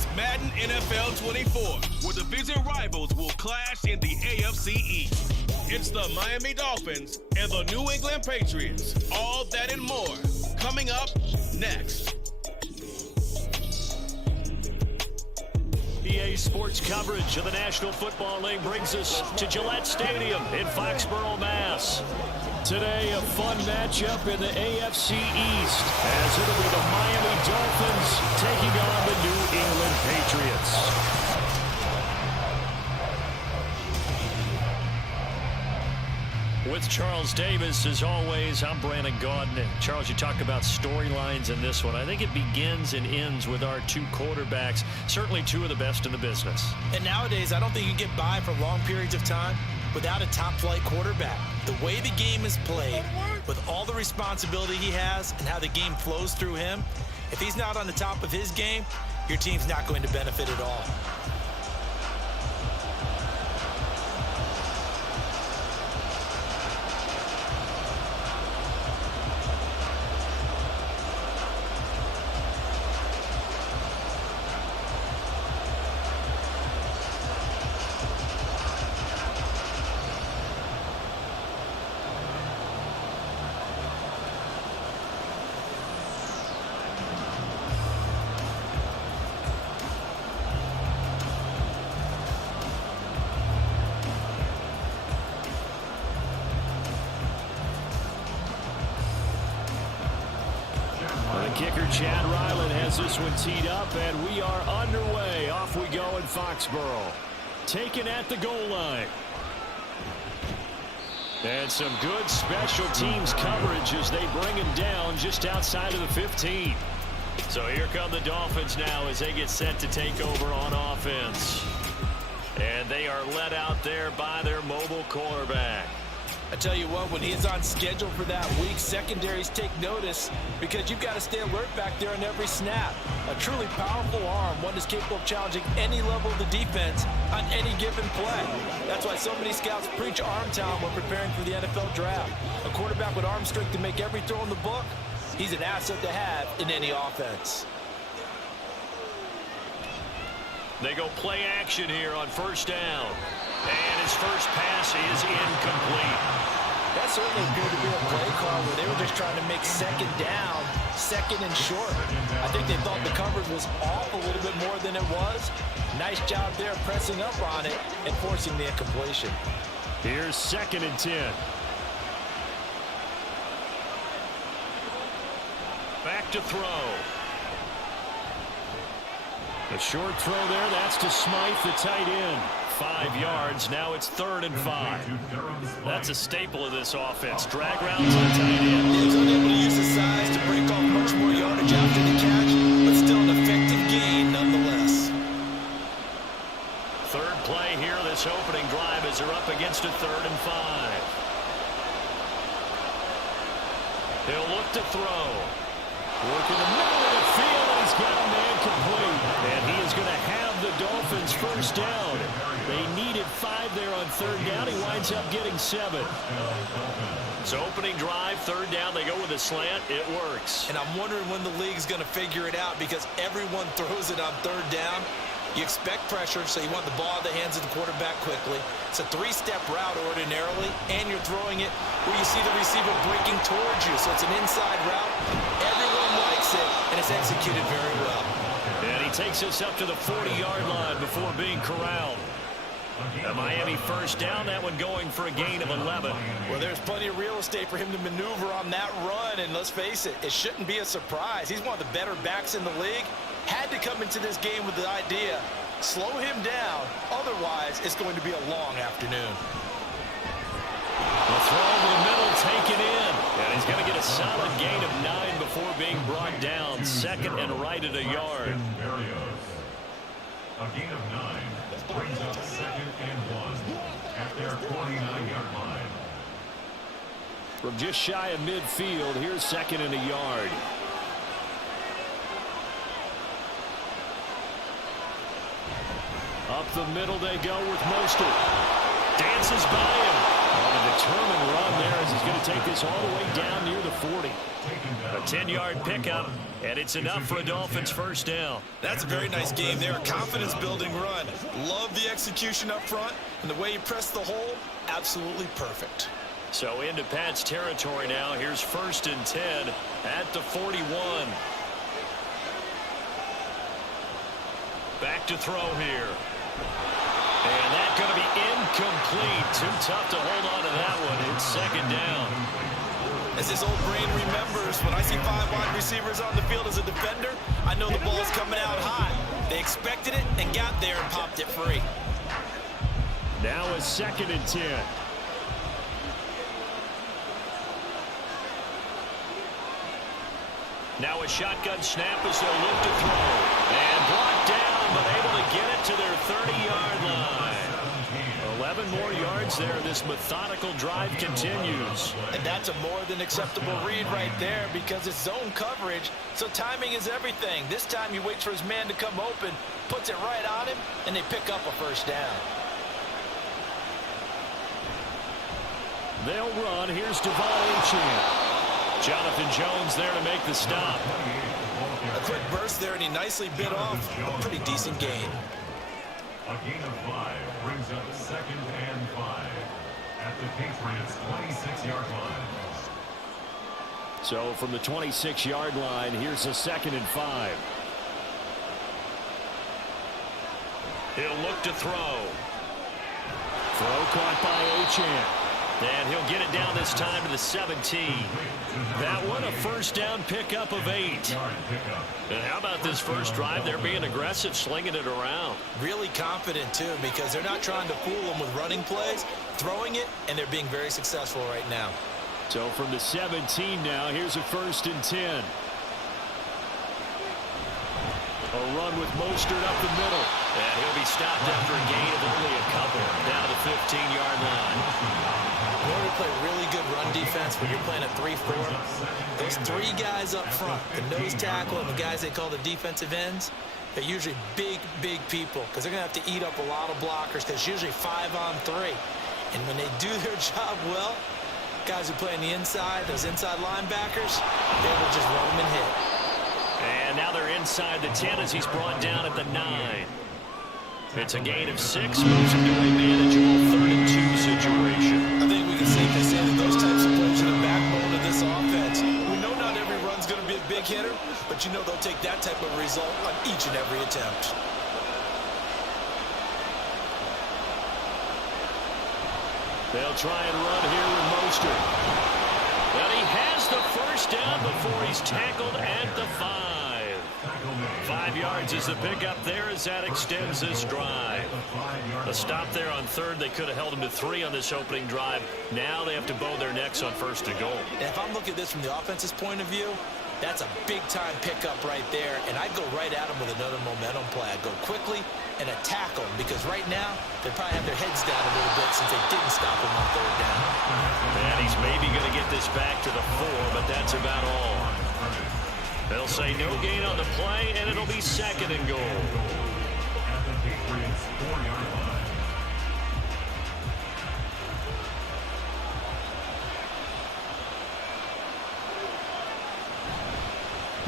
It's Madden NFL 24, where division rivals will clash in the AFC East. It's the Miami Dolphins and the New England Patriots. All that and more coming up next. EA Sports coverage of the National Football League brings us to Gillette Stadium in Foxborough, Mass. Today, a fun matchup in the AFC East, as it'll be the Miami Dolphins taking on the New England Patriots. With Charles Davis, as always, I'm Brandon Gaudin. And Charles, you talk about storylines in this one. I think it begins and ends with our two quarterbacks, certainly two of the best in the business. And nowadays, I don't think you can get by for long periods of time without a top-flight quarterback. The way the game is played, with all the responsibility he has and how the game flows through him, if he's not on the top of his game, your team's not going to benefit at all. Kicker Chad Ryland has this one teed up, and we are underway. Off we go in Foxborough. Taken at the goal line. And some good special teams coverage as they bring him down just outside of the 15. So here come the Dolphins now as they get set to take over on offense. And they are led out there by their mobile quarterback. I tell you what, when he is on schedule for that week, secondaries take notice because you've got to stay alert back there on every snap. A truly powerful arm, one is capable of challenging any level of the defense on any given play. That's why so many scouts preach arm talent when preparing for the NFL draft. A quarterback with arm strength to make every throw in the book, he's an asset to have in any offense. They go play action here on first down. And his first pass is incomplete. That certainly appeared to be a play call where they were just trying to make second down, second and short. I think they thought the coverage was off a little bit more than it was. Nice job there pressing up on it and forcing the incompletion. Here's 2nd and 10. Back to throw. A short throw there. That's to Smythe, the tight end. 5 yards. Now it's 3rd and 5. That's a staple of this offense. Drag routes to the tight end. He was unable to use his size to break off much more yardage after the catch, but still an effective gain nonetheless. 3rd play here, this opening drive as they're up against a 3rd and 5. He'll look to throw. Work in the middle of the field, and he's got a man complete. And he is going to have the Dolphins first down. They needed 5 there on 3rd down. He winds up getting 7. So opening drive, 3rd down, they go with a slant. It works. And I'm wondering when the league's going to figure it out because everyone throws it on 3rd down. You expect pressure, so you want the ball in the hands of the quarterback quickly. It's a 3-step route ordinarily, and you're throwing it where you see the receiver breaking towards you. So it's an inside route. Everyone likes it, and it's executed very well. And he takes us up to the 40-yard line before being corralled. A Miami first down, that one going for a gain of 11. Well, there's plenty of real estate for him to maneuver on that run, and let's face it, it shouldn't be a surprise. He's one of the better backs in the league. Had to come into this game with the idea, slow him down, otherwise it's going to be a long afternoon. The throw over the middle, taken in, and he's going to get a solid gain of 9 before being brought down. 2nd and right at a yard. A gain of 9 brings up 2nd and 1 at their 49-yard line. From just shy of midfield, here's 2nd and a yard. Up the middle they go with Mostert. Dances by him. Wanted to determined run there as he's going to take this all the way down near the 40. A 10-yard pickup, and it's enough for a Dolphins first down. That's a very nice game there. A confidence-building run. Love the execution up front, and the way he pressed the hole, absolutely perfect. So into Pat's territory now. Here's 1st and 10 at the 41. Back to throw here. And that's going to be incomplete. Too tough to hold on to that one. It's 2nd down. As this old brain remembers, when I see 5 wide receivers on the field as a defender, I know the ball's coming out hot. They expected it and got there and popped it free. Now a 2nd and 10. Now a shotgun snap as they'll look to throw. And brought down, but able to get it to their 30-yard line. 11 more yards there. This methodical drive continues. And that's a more than acceptable read right there because it's zone coverage, so timing is everything. This time he waits for his man to come open, puts it right on him, and they pick up a first down. They'll run. Here's Devon Achane. Jonathan Jones there to make the stop. A quick burst there, and he nicely bit off a pretty decent gain. A gain of 5 brings up 2nd and 5 at the Patriots' 26-yard line. So from the 26-yard line, here's a 2nd and 5. He'll look to throw. Throw caught by Achane. And he'll get it down this time to the 17. That one a first down pickup of 8. And how about this first drive? They're being aggressive, slinging it around. Really confident, too, because they're not trying to fool them with running plays, throwing it, and they're being very successful right now. So from the 17 now, here's a 1st and 10. A run with Mostert up the middle. And he'll be stopped after a gain of only a couple down to the 15-yard line. In order to play really good run defense when you're playing a 3-4, those 3 guys up front, the nose tackle and the guys they call the defensive ends, they're usually big people because they're going to have to eat up a lot of blockers because it's usually 5-on-3. And when they do their job well, guys who play on the inside, those inside linebackers, they will just run them and hit. And now they're inside the 10 as he's brought down at the 9. It's a gain of 6, moves him to a manageable 3rd and 2 situation. I think we can safely say that those types of plays are the backbone of this offense. We know not every run's going to be a big hitter, but you know they'll take that type of result on each and every attempt. They'll try and run here with Mostert. But he has the first down before he's tackled at the 5. 5 yards is the pickup there as that extends this drive. A stop there on 3rd. They could have held him to 3 on this opening drive. Now they have to bow their necks on 1st and goal. And if I'm looking at this from the offense's point of view, that's a big-time pickup right there, and I'd go right at him with another momentum play. I'd go quickly and attack them because right now they probably have their heads down a little bit since they didn't stop him on 3rd down. And he's maybe going to get this back to the 4, but that's about all. They'll say no gain on the play, and it'll be 2nd and goal. At the Patriots' 4-yard line.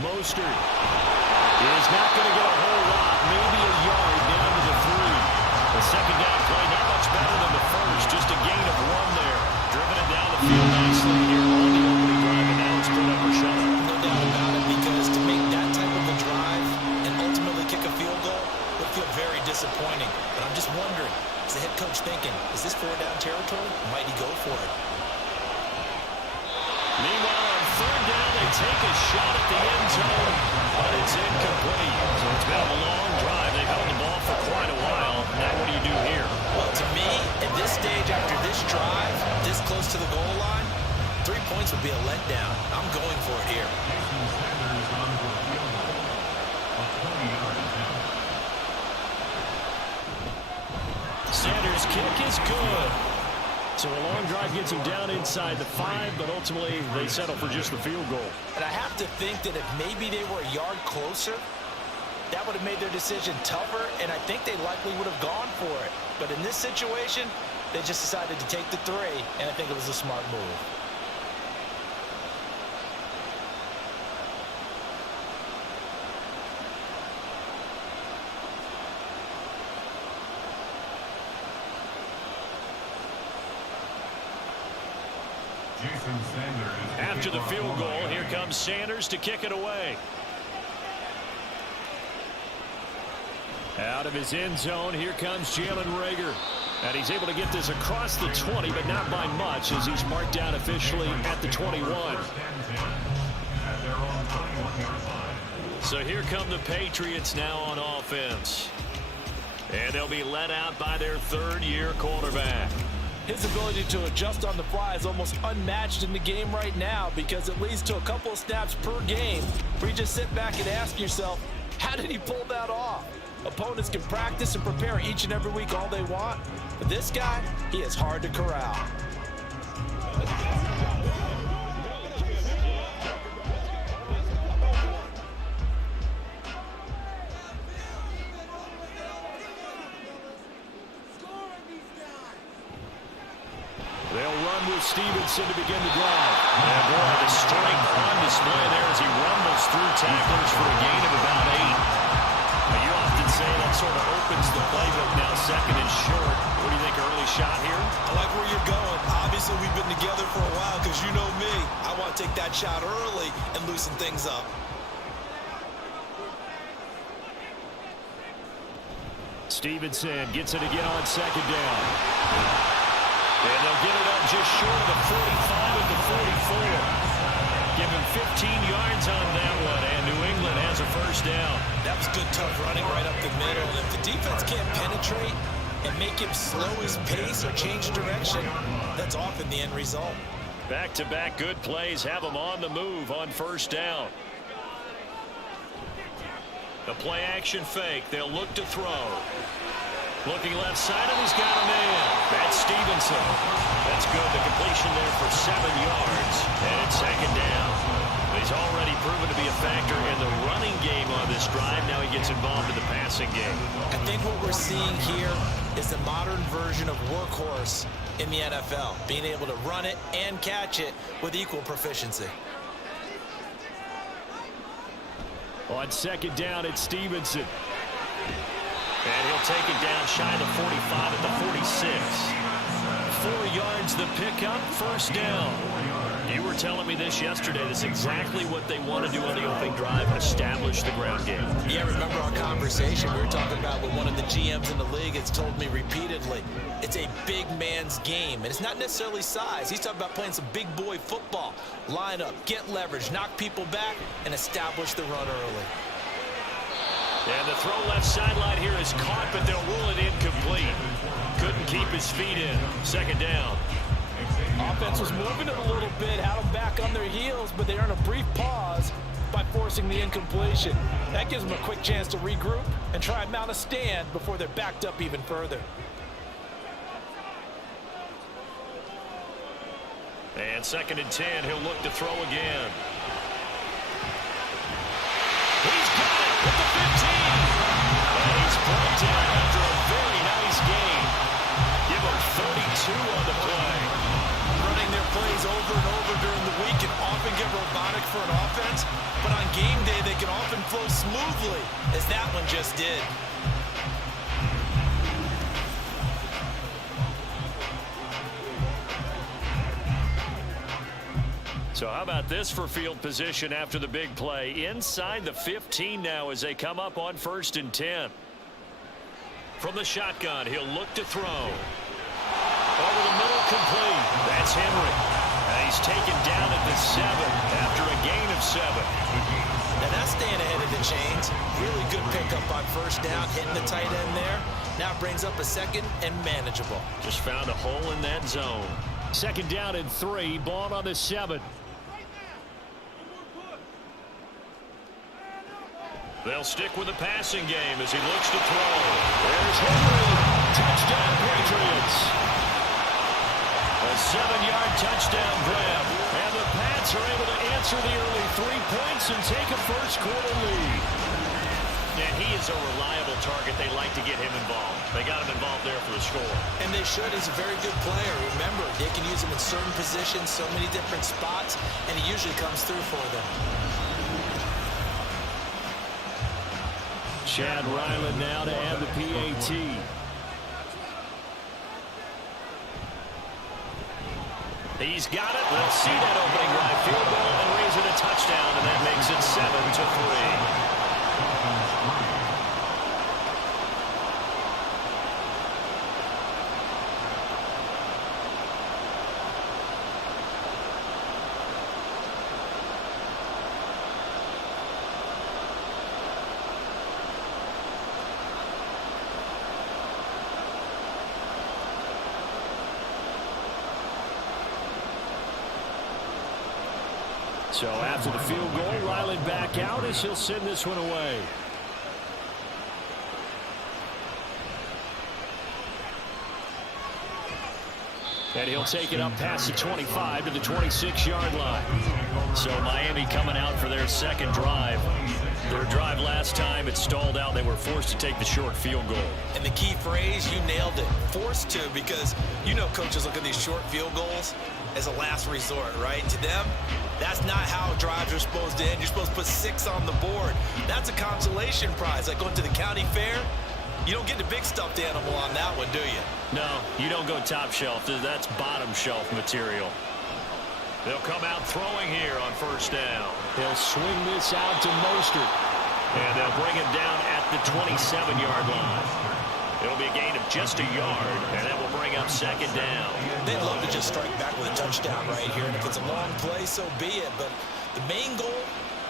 Mostert is not going to get a whole lot, maybe a yard down to the 3. The 2nd down play not much better than the 1st, just a gain of 1 there. Driven it down the field nicely here on the opening drive, and now it's put up or shut up. No doubt about it, because to make that type of a drive and ultimately kick a field goal would feel very disappointing. But I'm just wondering, is the head coach thinking, is this 4-down territory? Might he go for it? Meanwhile, on 3rd down, they take a shot at the end zone, but it's incomplete. So it's been a long drive. They've held the ball for quite a while. Now what do you do here? Well, to me, at this stage, after this drive, this close to the goal line, 3 points would be a letdown. I'm going for it here. Sanders' kick is good. So a long drive gets him down inside the 5, but ultimately they settle for just the field goal. And I have to think that if maybe they were a yard closer, that would have made their decision tougher, and I think they likely would have gone for it. But in this situation, They just decided to take the 3, and I think it was a smart move. After the field goal, here comes Sanders to kick it away. Out of his end zone, here comes Jalen Reagor. And he's able to get this across the 20, but not by much, as he's marked down officially at the 21. So here come the Patriots now on offense. And they'll be led out by their third-year quarterback. His ability to adjust on the fly is almost unmatched in the game right now, because it leads to a couple of snaps per game where you just sit back and ask yourself, how did he pull that off? Opponents can practice and prepare each and every week all they want, but this guy, he is hard to corral. They'll run with Stevenson to begin the drive. And boy, the strength on display there as he rumbles through tacklers for a gain of about 8. Now, you often say that sort of opens the playbook now, second and short. What do you think, early shot here? I like where you're going. Obviously, we've been together for a while, because you know me. I want to take that shot early and loosen things up. Stevenson gets it again on second down. And they'll get it up just short of the 45 at the 44. Give him 15 yards on that one, and New England has a first down. That was good, tough running right up the middle. And if the defense can't penetrate and make him slow his pace or change direction, that's often the end result. Back-to-back good plays have him on the move on first down. The play action fake. They'll look to throw. Looking left side, and he's got a man. That's Stevenson. That's good. The completion there for 7 yards. And it's second down. He's already proven to be a factor in the running game on this drive. Now he gets involved in the passing game. I think what we're seeing here is the modern version of workhorse in the NFL. Being able to run it and catch it with equal proficiency. On second down, it's Stevenson. And he'll take it down shy of the 45 at the 46. 4 yards the pickup, first down. You were telling me this yesterday. This is exactly what they want to do on the opening drive, establish the ground game. Yeah, remember our conversation we were talking about with one of the GMs in the league has told me repeatedly, it's a big man's game. And it's not necessarily size. He's talking about playing some big boy football. Line up, get leverage, knock people back, and establish the run early. And the throw left sideline here is caught, but they'll rule it incomplete. Couldn't keep his feet in. Second down. Offense was moving it a little bit, had them back on their heels, but they earn a brief pause by forcing the incompletion. That gives them a quick chance to regroup and try and mount a stand before they're backed up even further. And second and 10, he'll look to throw again. He's got it at the 15. And he's brought down after a very nice game. Give him 32 on the play. Running their plays over and over during the week can often get robotic for an offense, but on game day they can often flow smoothly, as that one just did. So how about this for field position after the big play? Inside the 15 now as they come up on first and 10. From the shotgun, he'll look to throw. Over the middle, complete. That's Henry. And he's taken down at the 7 after a gain of 7. Now that's staying ahead of the chains. Really good pickup on first down, hitting the tight end there. Now brings up a second and manageable. Just found a hole in that zone. Second down and 3, ball on the 7. They'll stick with the passing game as he looks to throw. There's Henry. Touchdown, Patriots. A 7-yard touchdown grab. And the Pats are able to answer the early 3 points and take a first quarter lead. And he is a reliable target. They like to get him involved. They got him involved there for the score. And they should. He's a very good player. Remember, they can use him in certain positions, so many different spots, and he usually comes through for them. Chad Ryland now to add the PAT. He's got it. They'll see that opening drive field goal and raise it a touchdown, and that makes it 7-3. So after the field goal, Ryland back out as he'll send this one away. And he'll take it up past the 25 to the 26-yard line. So Miami coming out for their second drive. Their drive last time, it stalled out. They were forced to take the short field goal. And the key phrase, you nailed it, forced to, because you know coaches look at these short field goals as a last resort, right? To them, that's not how drives are supposed to end. You're supposed to put 6 on the board. That's a consolation prize. Like going to the county fair, you don't get the big stuffed animal on that one, do you? No, you don't go top shelf. That's bottom shelf material. They'll come out throwing here on first down. They'll swing this out to Mostert. And they'll bring it down at the 27-yard line. It'll be a gain of just a yard, and that will bring up second down. They'd love to just strike back with a touchdown right here. And if it's a long play, so be it. But the main goal,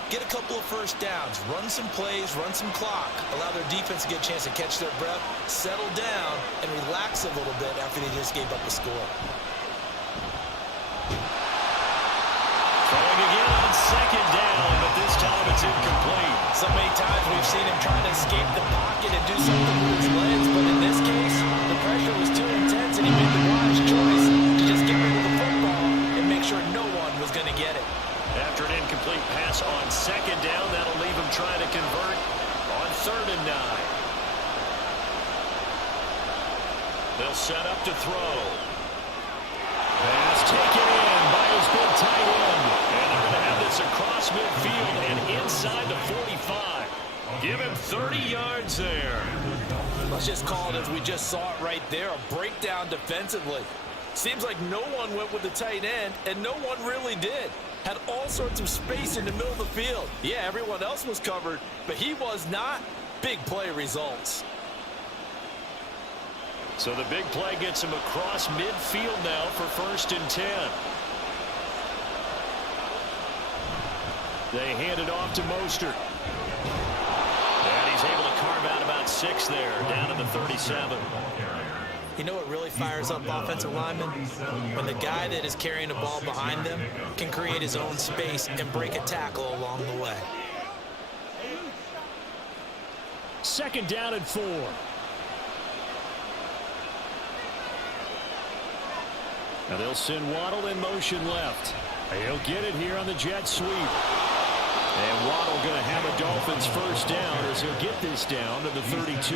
get a couple of first downs, run some plays, run some clock, allow their defense to get a chance to catch their breath, settle down, and relax a little bit after they just gave up a score. Throwing again on second down, but this time it's incomplete. So many times we've seen him trying to escape the pocket and do something with his legs, but in this case, the pressure was too intense, and he made the wise choice to just get rid of the football and make sure no one was going to get it. After an incomplete pass on second down, that'll leave him trying to convert on 3rd and 9. They'll set up to throw. Pass taken in by his big tight end. And they're going to have this across midfield and inside the 45. Give him 30 yards there. Let's just call it as we just saw it right there, a breakdown defensively. Seems like no one went with the tight end, and no one really did. Had all sorts of space in the middle of the field. Yeah, everyone else was covered, but he was not. Big play results. So the big play gets him across midfield now for 1st and 10. They hand it off to Mostert. And he's able to carve out about 6 there, down to the 37. You know what really fires up offensive linemen? When the guy that is carrying the ball behind them can create his own space and break a tackle along the way. 2nd down and 4. Now they'll send Waddle in motion left. He'll get it here on the jet sweep. And Waddle going to have a Dolphins first down as he'll get this down to the 32.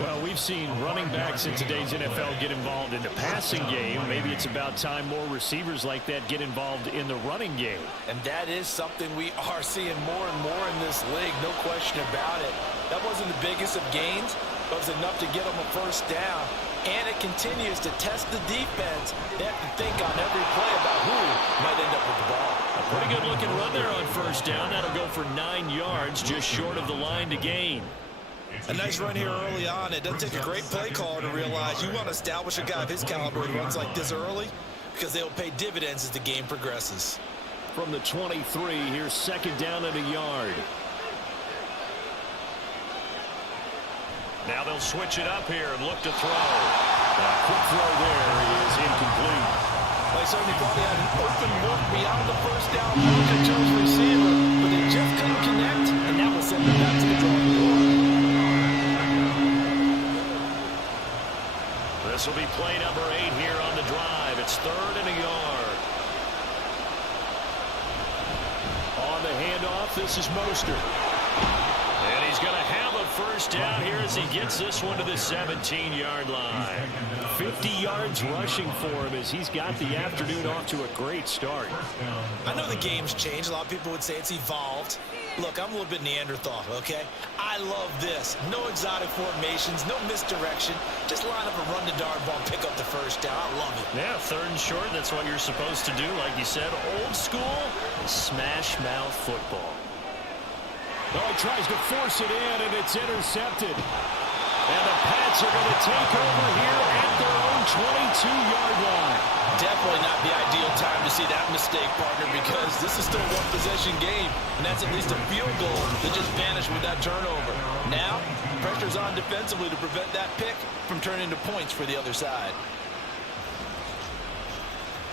Well, we've seen running backs in today's NFL get involved in the passing game. Maybe it's about time more receivers like that get involved in the running game. And that is something we are seeing more and more in this league, no question about it. That wasn't the biggest of gains, but it was enough to get them a first down. And it continues to test the defense. They have to think on every play about who might end up with the ball. A pretty good looking run there on first down. That'll go for 9 yards, just short of the line to gain. A nice run here early on. It doesn't take a great play caller to realize you want to establish a guy of his caliber who runs like this early, because they'll pay dividends as the game progresses. From the 23, here's 2nd down and a yard. Now they'll switch it up here and look to throw. A quick throw there is incomplete. They certainly probably had an open look beyond the first down look at Joe's receiver, but they just couldn't connect, and that will send them back to the drawing board. This will be play number 8 here on the drive. It's 3rd and a yard. On the handoff, this is Mostert. he's going to have a first down here as he gets this one to the 17-yard line. 50 yards rushing for him as he's got the afternoon off to a great start. I know the game's changed. A lot of people would say it's evolved. Look, I'm a little bit Neanderthal, okay? I love this. No exotic formations, no misdirection. Just line up and run the darn ball, pick up the first down. I love it. Yeah, 3rd and short. That's what you're supposed to do. Like you said, old school smash mouth football. Oh, he tries to force it in, and it's intercepted. And the Pats are going to take over here at their own 22-yard line. Definitely not the ideal time to see that mistake, partner, because this is still a one-possession game, and that's at least a field goal that just vanished with that turnover. Now, pressure's on defensively to prevent that pick from turning into points for the other side.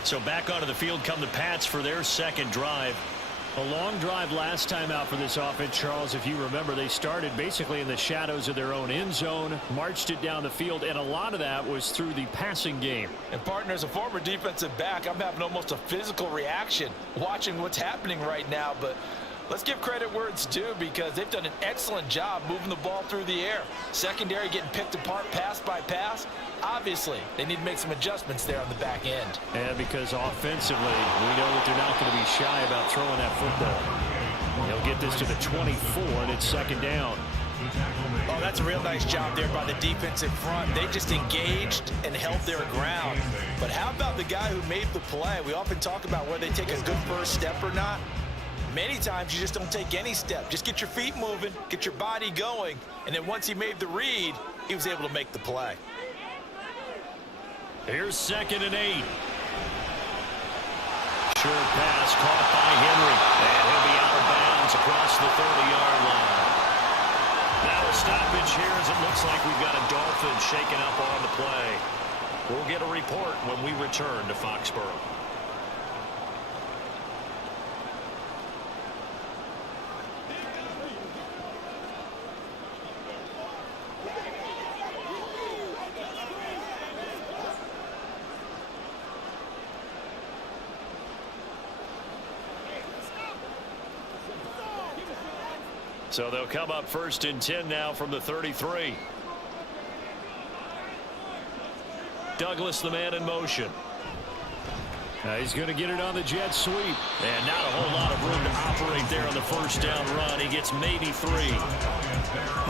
So back onto the field come the Pats for their second drive. A long drive last time out for this offense, Charles. If you remember, they started basically in the shadows of their own end zone, marched it down the field, and a lot of that was through the passing game. And partner, as a former defensive back, I'm having almost a physical reaction watching what's happening right now. But let's give credit where it's due, because they've done an excellent job moving the ball through the air. Secondary getting picked apart pass by pass. Obviously, they need to make some adjustments there on the back end. And because offensively, we know that they're not going to be shy about throwing that football. They'll get this to the 24, and it's 2nd down. Oh, that's a real nice job there by the defensive front. They just engaged and held their ground. But how about the guy who made the play? We often talk about whether they take a good first step or not. Many times you just don't take any step. Just get your feet moving, get your body going, and then once he made the read, he was able to make the play. Here's 2nd and 8. Short pass caught by Henry, and he'll be out of bounds across the 30-yard line. Now a stoppage here as it looks like we've got a Dolphin shaken up on the play. We'll get a report when we return to Foxborough. So they'll come up 1st and 10 now from the 33. Douglas, the man in motion. He's going to get it on the jet sweep. And not a whole lot of room to operate there on the 1st down run. He gets maybe 3.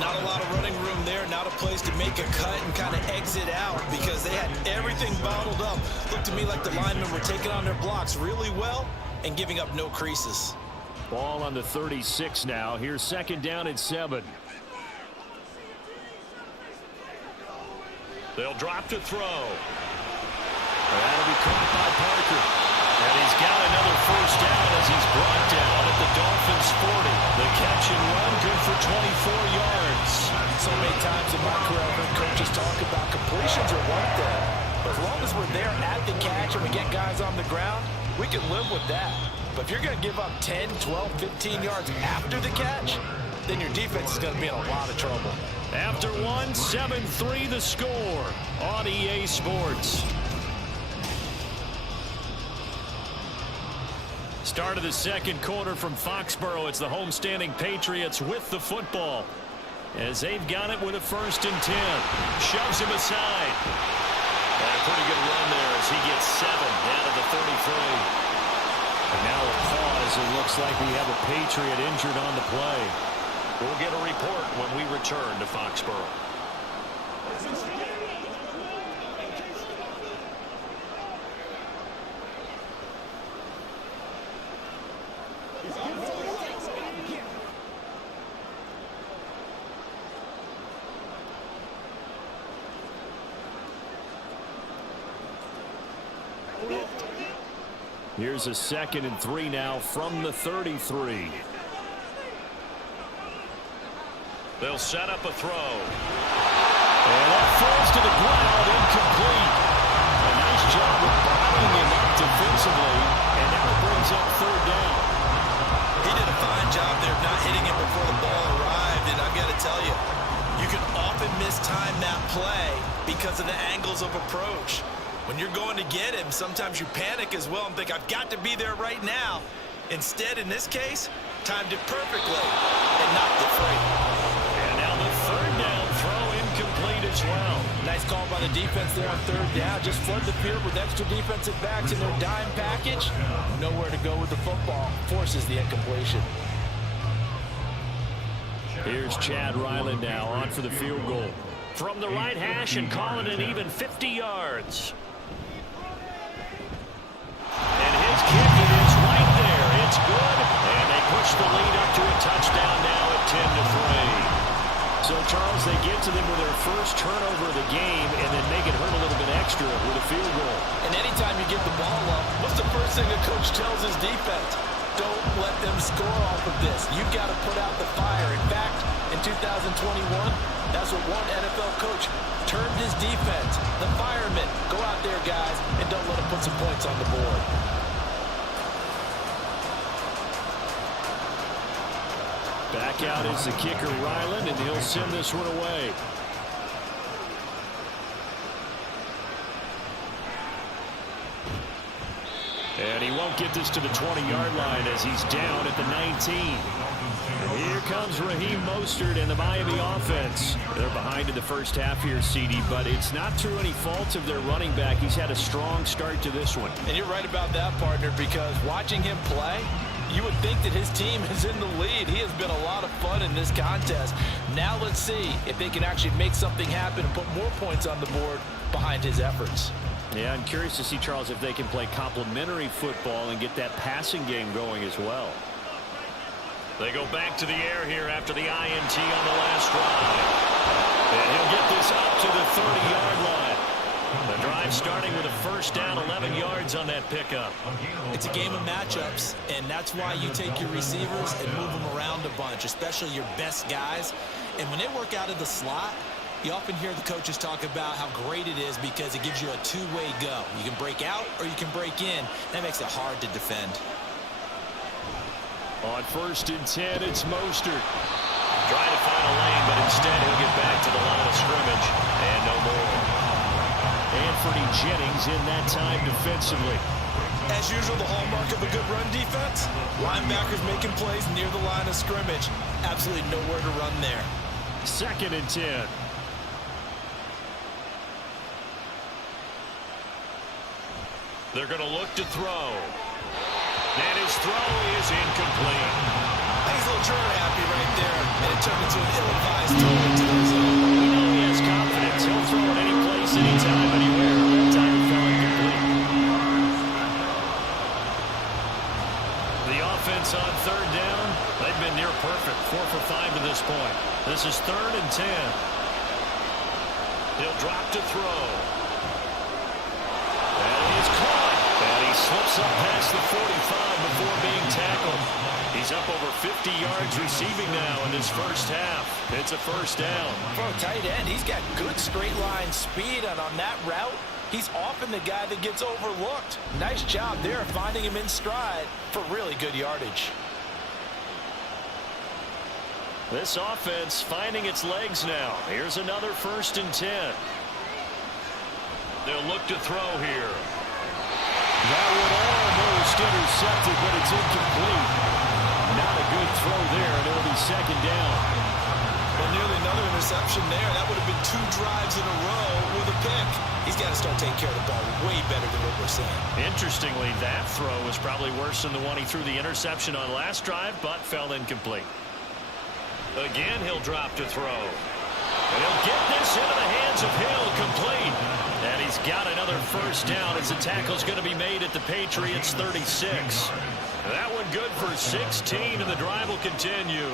Not a lot of running room there. Not a place to make a cut and kind of exit out, because they had everything bottled up. Looked to me like the linemen were taking on their blocks really well and giving up no creases. Ball on the 36 now. Here's 2nd down and 7. They'll drop to throw. That'll be caught by Parker. And he's got another 1st down as he's brought down at the Dolphins' 40. The catch and run good for 24 yards. So many times in my career, I've heard coaches talk about completions are one thing. But as long as we're there at the catch and we get guys on the ground, we can live with that. But if you're going to give up 10, 12, 15 yards after the catch, then your defense is going to be in a lot of trouble. After one, 7-3 the score on EA Sports. Start of the 2nd quarter from Foxborough. It's the homestanding Patriots with the football, as they've got it with a 1st and 10. Shoves him aside. And a pretty good run there as he gets 7 down to the 33. And now a pause. It looks like we have a Patriot injured on the play. We'll get a report when we return to Foxborough. Here's a 2nd and 3 now from the 33. They'll set up a throw. And that falls to the ground, incomplete. A nice job of bottling him up defensively, and now it brings up 3rd down. He did a fine job there of not hitting it before the ball arrived, and I've got to tell you, you can often mistime that play because of the angles of approach. When you're going to get him, sometimes you panic as well and think, I've got to be there right now. Instead, in this case, timed it perfectly and knocked it free. as well. Nice call by the defense there on third down. Just flood the field with extra defensive backs in their dime package. Nowhere to go with the football. Forces the incompletion. Here's Chad Ryland now on for the field goal. From the right hash and call it an even 50 yards. And his kick is right there. It's good. And they push the lead up to a touchdown now at 10-3. So, Charles, they get to them with their first turnover of the game and then make it hurt a little bit extra with a field goal. And anytime you get the ball up, what's the first thing a coach tells his defense? Don't let them score off of this. You've got to put out the fire. In fact, in 2021, that's what one NFL coach termed his defense. The firemen. Go out there, guys, and don't let them put some points on the board. Back out is the kicker, Ryland, and he'll send this one away. And he won't get this to the 20-yard line as he's down at the 19. Here comes Raheem Mostert and the Miami offense. They're behind in the first half here, CD, but it's not through any fault of their running back. He's had a strong start to this one. And you're right about that, partner, because watching him play, you would think that his team is in the lead. He has been a lot of fun in this contest. Now let's see if they can actually make something happen and put more points on the board behind his efforts. Yeah, I'm curious to see, Charles, if they can play complementary football and get that passing game going as well. They go back to the air here after the INT on the last drive. And he'll get this up to the 30-yard line. The drive starting with a first down, 11 yards on that pickup. It's a game of matchups, and that's why you take your receivers and move them around a bunch, especially your best guys. And when they work out of the slot, you often hear the coaches talk about how great it is because it gives you a two-way go. You can break out or you can break in. That makes it hard to defend. On 1st and 10, it's Mostert. Trying to find a lane, but instead he'll get back to the line of scrimmage. And no more. Anthony Jennings in that time defensively. As usual, the hallmark of a good run defense, linebackers making plays near the line of scrimmage. Absolutely nowhere to run there. 2nd and 10. They're going to look to throw. And his throw is incomplete. He's a little trigger happy right there, and it turned into an ill-advised throw into the zone. We know he has confidence. He'll throw it any place, anytime, anywhere. That time it fell incomplete. The offense on 3rd down, they've been near perfect. 4 for 5 to this point. This is 3rd and 10. He'll drop to throw. And he's caught. And he slips up past the 45 before being tackled. He's up over 50 yards receiving now in this first half. It's a first down. For a tight end, he's got good straight line speed, and on that route, he's often the guy that gets overlooked. Nice job there finding him in stride for really good yardage. This offense finding its legs now. Here's another 1st and 10. They'll look to throw here. That one almost intercepted, but it's incomplete. Not a good throw there, and it'll be 2nd down. Well, nearly another interception there. That would have been 2 drives in a row with a pick. He's got to start taking care of the ball way better than what we're seeing. Interestingly, that throw was probably worse than the one he threw the interception on last drive, but fell incomplete. Again, he'll drop to throw. And he'll get this into the hands of Hill, complete. And he's got another first down as the tackle's going to be made at the Patriots 36. That one good for 16, and the drive will continue.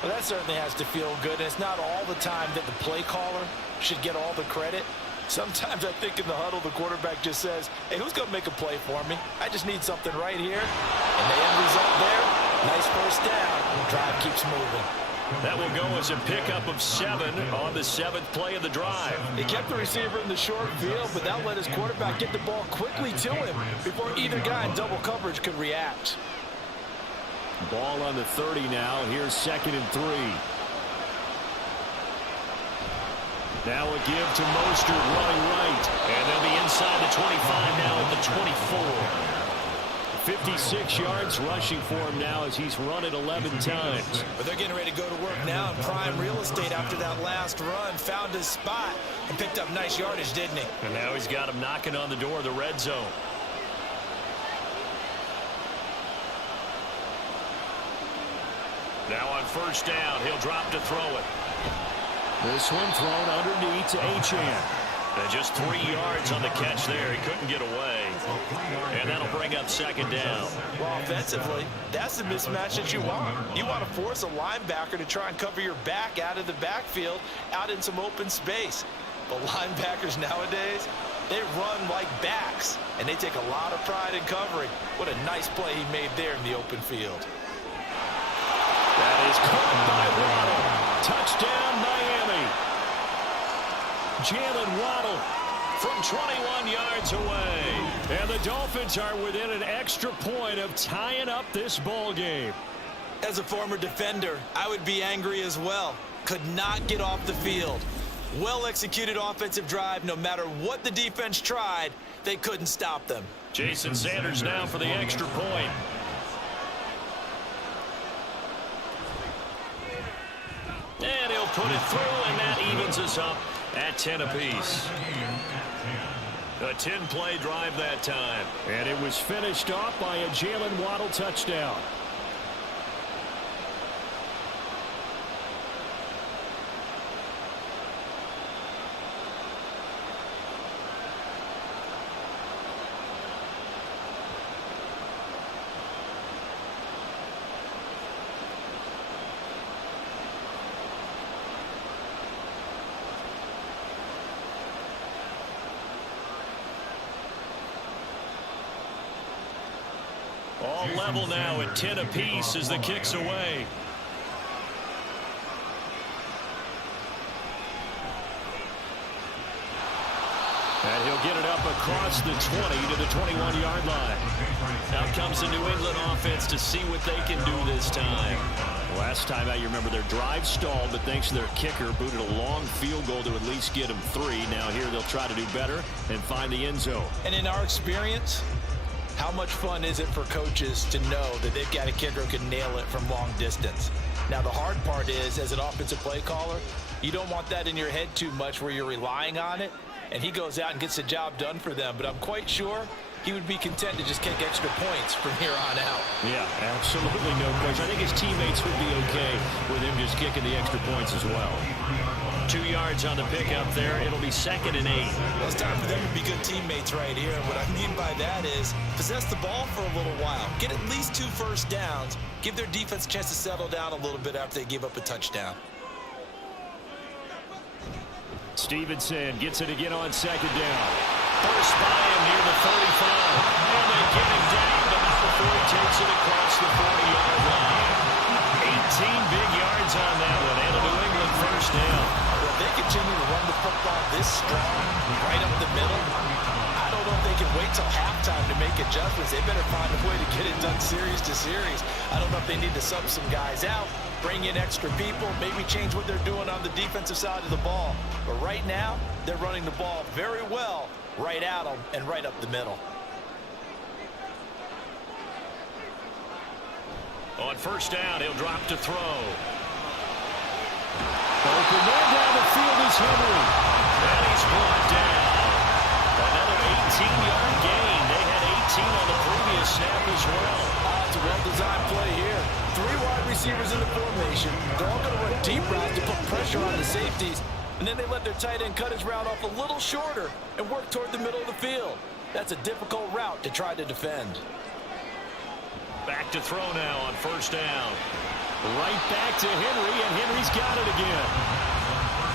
Well, that certainly has to feel good. And it's not all the time that the play caller should get all the credit. Sometimes I think in the huddle, the quarterback just says, hey, who's going to make a play for me? I just need something right here. And the end result there, nice first down. Drive keeps moving. That will go as a pickup of 7 on the 7th play of the drive. He kept the receiver in the short field, but that let his quarterback get the ball quickly to him before either guy in double coverage could react. Ball on the 30 now. Here's 2nd and 3. Now a give to Mostert running right. And they'll be inside the 25 now at the 24. 56 yards rushing for him now as he's run it 11 times. But they're getting ready to go to work now in prime real estate after that last run. Found his spot and picked up nice yardage, didn't he? And now he's got him knocking on the door of the red zone. Now on first down, he'll drop to throw it. This one thrown underneath to Achane. And just 3 yards on the catch there. He couldn't get away. And that'll bring up second down. Well, offensively, that's the mismatch that you want. You want to force a linebacker to try and cover your back out of the backfield, out in some open space. But linebackers nowadays, they run like backs, and they take a lot of pride in covering. What a nice play he made there in the open field. That is caught by Waddle. Touchdown, Miami. Jalen Waddle from 21 yards away. And the Dolphins are within an extra point of tying up this ball game. As a former defender, I would be angry as well. Could not get off the field. Well-executed offensive drive. No matter what the defense tried, they couldn't stop them. Jason Sanders now for the extra point. And he'll put it through, and that evens us up at 10 apiece. A 10-play drive that time. And it was finished off by a Jalen Waddle touchdown. All level now at 10 apiece as the kick's away. And he'll get it up across the 20 to the 21-yard line. Out comes the New England offense to see what they can do this time. Last time out, you remember their drive stalled, but thanks to their kicker, booted a long field goal to at least get them 3. Now here they'll try to do better and find the end zone. And in our experience, how much fun is it for coaches to know that they've got a kicker who can nail it from long distance? Now, the hard part is, as an offensive play caller, you don't want that in your head too much where you're relying on it, and he goes out and gets the job done for them. But I'm quite sure he would be content to just kick extra points from here on out. Yeah, absolutely no question. I think his teammates would be okay with him just kicking the extra points as well. 2 yards on the pickup there. It'll be 2nd and 8. Well, it's time for them to be good teammates right here. And what I mean by that is possess the ball for a little while. Get at least 2 first downs. Give their defense a chance to settle down a little bit after they give up a touchdown. Stevenson gets it again on 2nd down. First by him near the 35. And they get him down before he takes it across the 40-yard line. 18 big yards on that one. And a New England first down. Well, if they continue to run the football this strong, right up the middle, I don't know if they can wait till halftime to make adjustments. They better find a way to get it done series to series. I don't know if they need to sub some guys out, bring in extra people, maybe change what they're doing on the defensive side of the ball. But right now, they're running the ball very well right at them and right up the middle. On first down, he'll drop to throw. Open man down the field is Henry. And he's brought down. Another 18-yard gain. They had 18 on the previous snap as well. It's a well-designed play here. 3 wide receivers in the formation. They're all going to run deep routes to put pressure on the safeties. And then they let their tight end cut his route off a little shorter and work toward the middle of the field. That's a difficult route to try to defend. Back to throw now on first down. Right back to Henry, and Henry's got it again.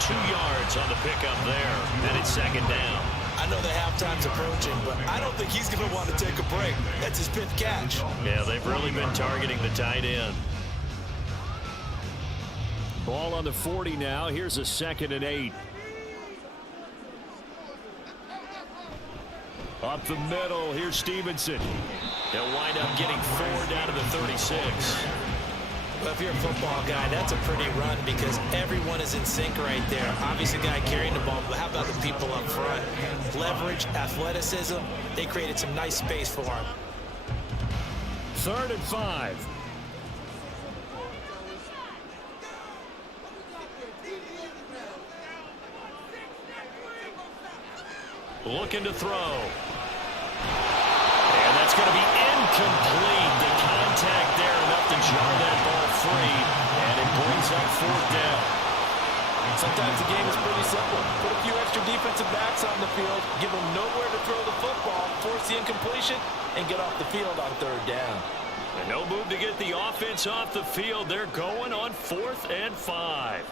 2 yards on the pickup there, and it's 2nd down. I know the halftime's approaching, but I don't think he's going to want to take a break. That's his 5th catch. Yeah, they've really been targeting the tight end. Ball on the 40 now. Here's a 2nd and 8. Up the middle, here's Stevenson. They'll wind up getting 4 down to the 36. Well, if you're a football guy, that's a pretty run because everyone is in sync right there. Obviously, the guy carrying the ball, but how about the people up front? Leverage, athleticism, they created some nice space for him. 3rd and 5. Looking to throw. And that's going to be incomplete. The contact there enough to jar that ball free. And it brings up 4th down. Sometimes the game is pretty simple. Put a few extra defensive backs on the field, give them nowhere to throw the football, force the incompletion, and get off the field on 3rd down. And no move to get the offense off the field. They're going on 4th and 5.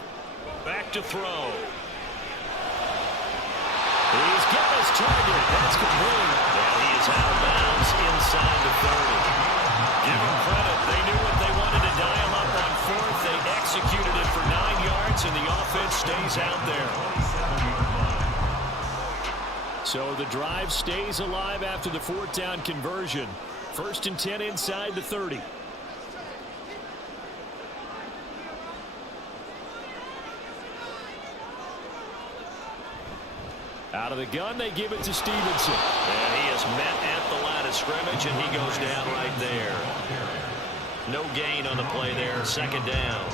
Back to throw. He's got his target. That's complete. And he is out of bounds inside the 30. Give him credit. They knew what they wanted to dial up on 4th. They executed it for 9 yards, and the offense stays out there. So the drive stays alive after the 4th down conversion. 1st and 10 inside the 30. Out of the gun, they give it to Stevenson. And he is met at the line of scrimmage, and he goes down right there. No gain on the play there, 2nd down.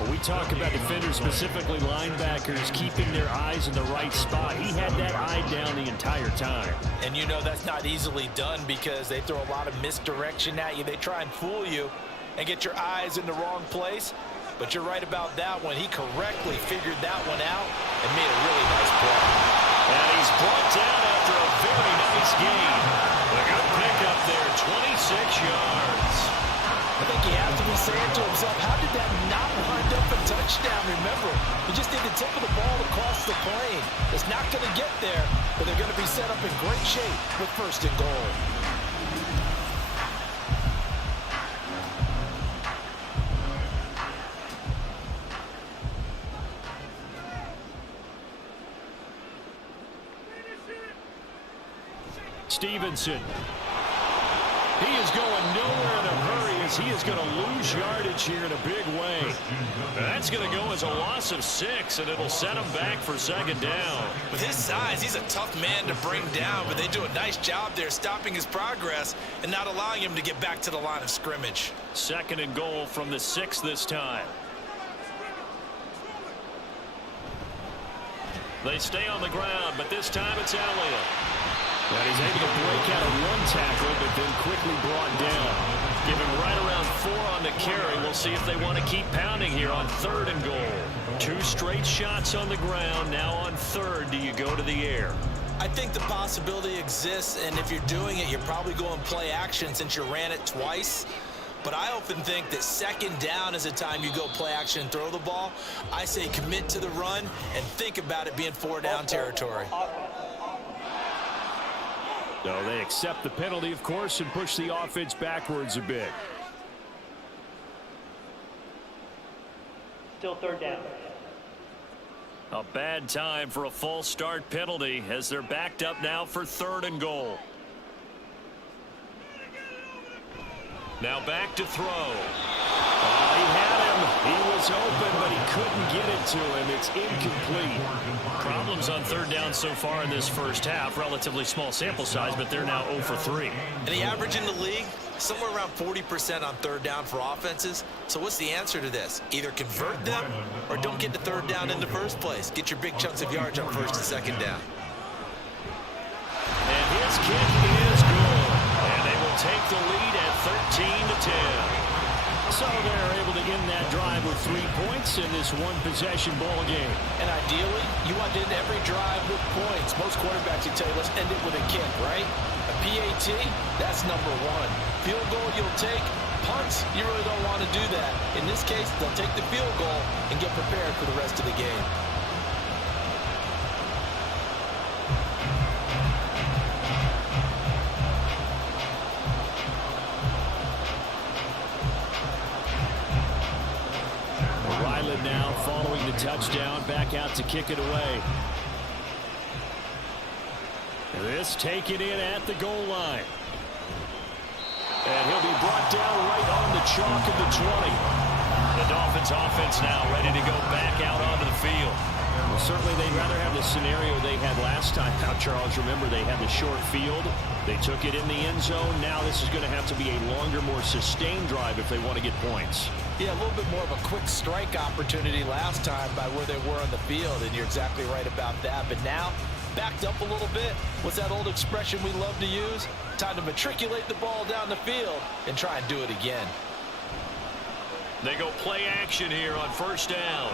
When we talk about defenders, specifically linebackers, keeping their eyes in the right spot, he had that eye down the entire time. And you know that's not easily done because they throw a lot of misdirection at you. They try and fool you and get your eyes in the wrong place. But you're right about that one. He correctly figured that one out and made a really nice play. And he's brought down after a very nice gain. A good pickup there, 26 yards. I think he has to be saying to himself, how did that not wind up a touchdown? Remember, you just need the tip of the ball across the plane. It's not going to get there, but they're going to be set up in great shape with 1st and goal. Stevenson. He is going nowhere in a hurry as he is going to lose yardage here in a big way. That's going to go as a loss of 6, and it'll set him back for 2nd down. With his size, he's a tough man to bring down, but they do a nice job there stopping his progress and not allowing him to get back to the line of scrimmage. 2nd and goal from the 6 this time. They stay on the ground, but this time it's Elliott. And he's able to break out of 1 tackle, but then quickly brought down. Give him right around 4 on the carry. We'll see if they want to keep pounding here on 3rd and goal. 2 straight shots on the ground. Now on 3rd, do you go to the air? I think the possibility exists, and if you're doing it, you're probably going play action since you ran it twice. But I often think that 2nd down is the time you go play action and throw the ball. I say commit to the run and think about it being 4 down territory. So they accept the penalty, of course, and push the offense backwards a bit. Still 3rd down. A bad time for a false start penalty as they're backed up now for 3rd and goal. Now back to throw. He had him. He was open, but he couldn't get it to him. It's incomplete. Problems on 3rd down so far in this first half. Relatively small sample size, but they're now 0 for 3. And the average in the league, somewhere around 40% on 3rd down for offenses. So what's the answer to this? Either convert them or don't get to 3rd down in the first place. Get your big chunks of yards on 1st and 2nd down. And his kick is good. And they will take the lead at 13-10. So they're able to end that drive with 3 points in this one-possession ball game. And ideally, you want to end every drive with points. Most quarterbacks will tell you, let's end it with a kick, right? A PAT, that's number 1. Field goal you'll take. Punts, you really don't want to do that. In this case, they'll take the field goal and get prepared for the rest of the game. Now following the touchdown, back out to kick it away. This taken in at the goal line. And he'll be brought down right on the chalk of the 20. The Dolphins offense now ready to go back out onto the field. Well, certainly they'd rather have the scenario they had last time out, Charles. Remember, they had the short field. They took it in the end zone. Now this is going to have to be a longer, more sustained drive if they want to get points. Yeah, a little bit more of a quick strike opportunity last time by where they were on the field, and you're exactly right about that. But now, backed up a little bit. What's that old expression we love to use? Time to matriculate the ball down the field and try and do it again. They go play action here on first down.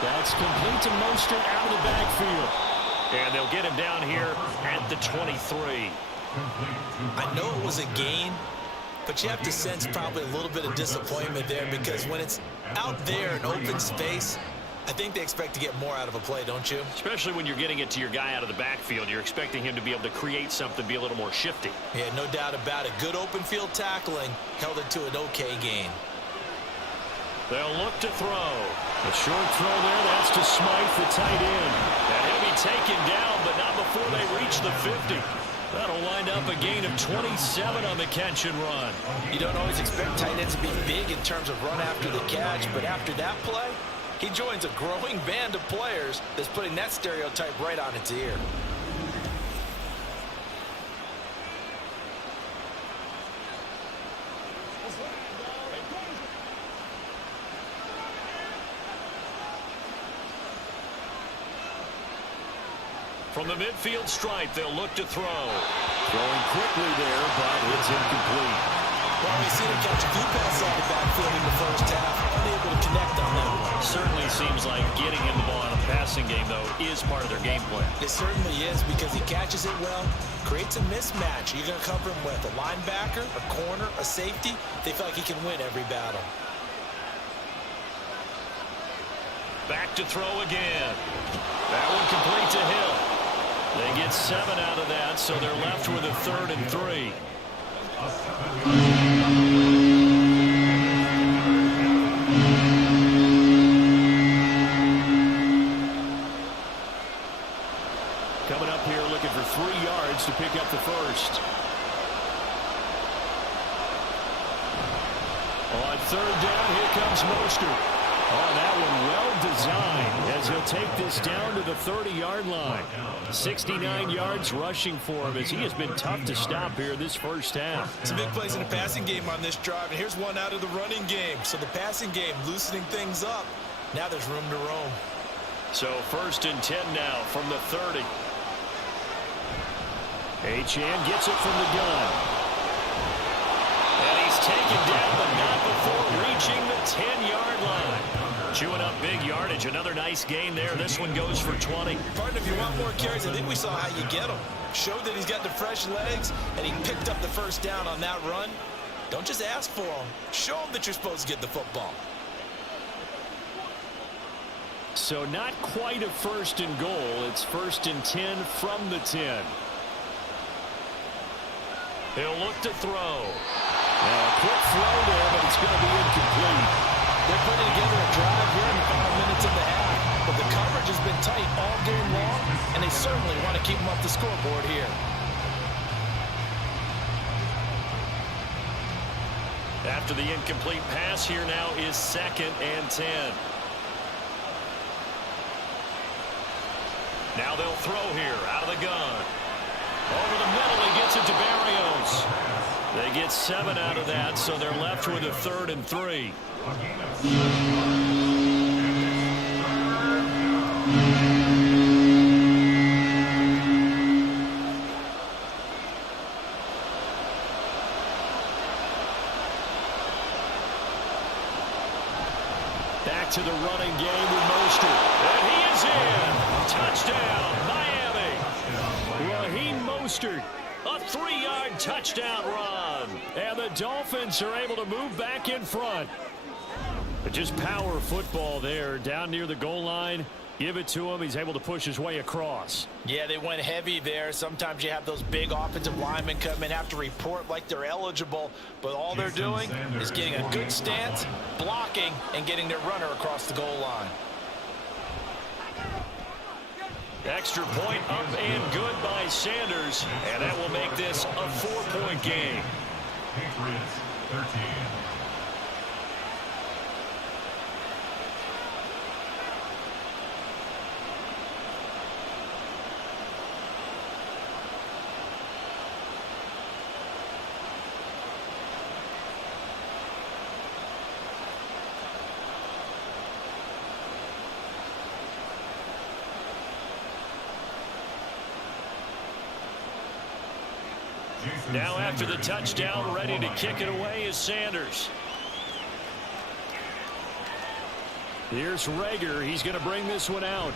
That's complete to Mostert out of the backfield. And they'll get him down here at the 23. I know it was a gain, but you have to sense probably a little bit of disappointment there, because when it's out there in open space, I think they expect to get more out of a play, don't you? Especially when you're getting it to your guy out of the backfield. You're expecting him to be able to create something, be a little more shifty. Yeah, no doubt about it. Good open field tackling held it to an okay gain. They'll look to throw. A short throw there. That's to Smythe, the tight end. And he'll be taken down, but not before they reach the 50. That'll wind up a gain of 27 on the catch and run. You don't always expect tight ends to be big in terms of run after the catch, but after that play, he joins a growing band of players that's putting that stereotype right on its ear. From the midfield stripe, they'll look to throw. Throwing quickly there, but it's incomplete. Well, we've seen him catch a few passes out of the backfield in the first half, unable to connect on that one. Certainly seems like getting him the ball in a passing game, though, is part of their game plan. It certainly is, because he catches it well, creates a mismatch. You're going to cover him with a linebacker, a corner, a safety. They feel like he can win every battle. Back to throw again. That one complete to Hill. They get 7 out of that, so they're left with a 3rd and 3. Coming up here looking for 3 yards to pick up the first. On 3rd down, here comes Mostert. Oh, that one well designed as he'll take this down to the 30-yard line. 69 yards rushing for him as he has been tough to stop here this first half. Some big plays in the passing game on this drive, and here's one out of the running game. So the passing game loosening things up. Now there's room to roam. So 1st and 10 now from the 30. Achane gets it from the gun. And he's taken down, but not before reaching the 10-yard line. Chewing up big yardage. Another nice gain there. This one goes for 20. Partner, if you want more carries, I think we saw how you get them. Showed that he's got the fresh legs, and he picked up the first down on that run. Don't just ask for them. Show them that you're supposed to get the football. So not quite a 1st and goal. It's 1st and 10 from the 10. He'll look to throw. Now a quick throw there, but it's going to be incomplete. They're putting together a drive here in the final minutes of the half, but the coverage has been tight all game long, and they certainly want to keep them off the scoreboard here. After the incomplete pass, here now is 2nd and 10. Now they'll throw here out of the gun. Over the middle, he gets it to Barrios. They get 7 out of that, so they're left with a 3rd and 3. Back to the running game with Mostert. And he is in. Touchdown, Miami. Raheem Mostert. A 3-yard touchdown run. And the Dolphins are able to move back in front. But just power football there down near the goal line. Give it to him. He's able to push his way across. Yeah, they went heavy there. Sometimes you have those big offensive linemen come in, have to report like they're eligible. But all they're doing is getting a good stance, blocking, and getting their runner across the goal line. Extra point up and good by Sanders. And that will make this a 4-point game. Patriots 13. Now after the touchdown, ready to kick it away is Sanders. Here's Rager. He's going to bring this one out.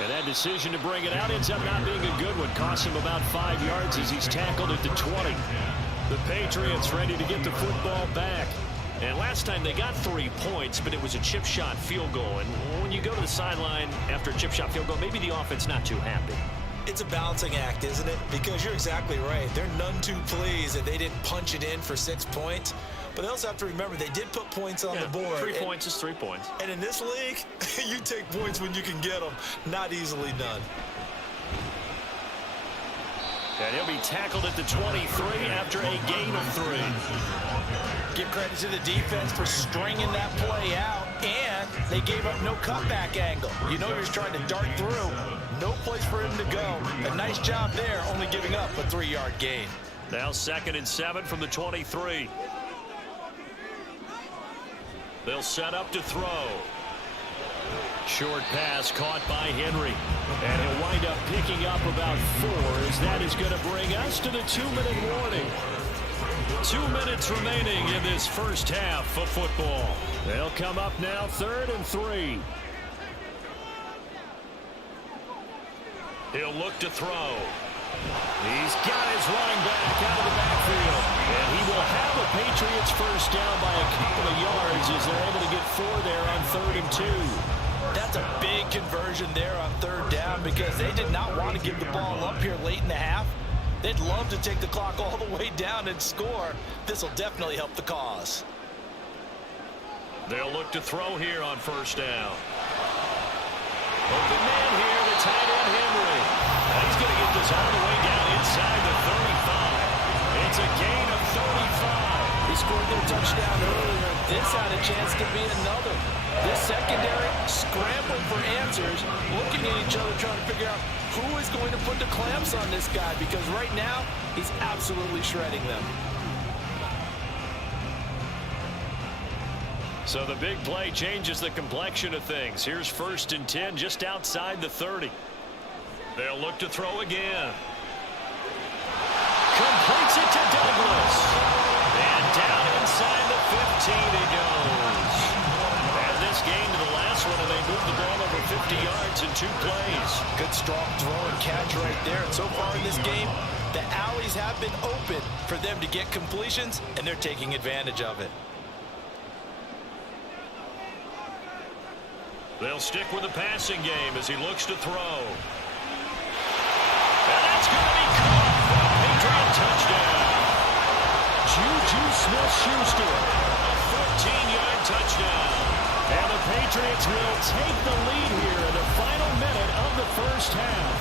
And that decision to bring it out ends up not being a good one. Costs him about 5 yards as he's tackled at the 20. The Patriots ready to get the football back. And last time they got 3 points, but it was a chip shot field goal. And when you go to the sideline after a chip shot field goal, maybe the offense not too happy. It's a balancing act, isn't it? Because you're exactly right. They're none too pleased that they didn't punch it in for 6 points. But they also have to remember they did put points on the board. 3 points is 3 points. And in this league, you take points when you can get them. Not easily done. And he'll be tackled at the 23 after a gain of 3. Give credit to the defense for stringing that play out. And they gave up no cutback angle. You know, he was trying to dart through. No place for him to go. A nice job there, only giving up a 3-yard gain. Now 2nd and 7 from the 23. They'll set up to throw. Short pass caught by Henry. And he'll wind up picking up about 4 as that is going to bring us to the 2-minute warning. 2 minutes remaining in this first half of football. They'll come up now 3rd and 3. He'll look to throw. He's got his running back out of the backfield. And he will have the Patriots first down by a couple of yards as they're able to get 4 there on 3rd and 2. That's a big conversion there on 3rd down because they did not want to give the ball up here late in the half. They'd love to take the clock all the way down and score. This will definitely help the cause. They'll look to throw here on 1st down. Open man here, the tight end Henry. Now he's going to get this all the way down inside the 35. It's a gain of 35. They scored their touchdown earlier. This had a chance to be another. This secondary scrambling for answers, looking at each other, trying to figure out who is going to put the clamps on this guy because right now he's absolutely shredding them. So the big play changes the complexion of things. Here's 1st and 10 just outside the 30. They'll look to throw again. Completes it to Douglas. And down inside the 15 he goes. And this game to the last one, and they moved the ball over 50 yards in 2 plays. Good strong throw and catch right there. And so far in this game, the alleys have been open for them to get completions, and they're taking advantage of it. They'll stick with the passing game as he looks to throw. And that's going to be caught for a Patriot touchdown. Juju Smith-Schuster, a 14-yard touchdown. And the Patriots will take the lead here in the final minute of the first half.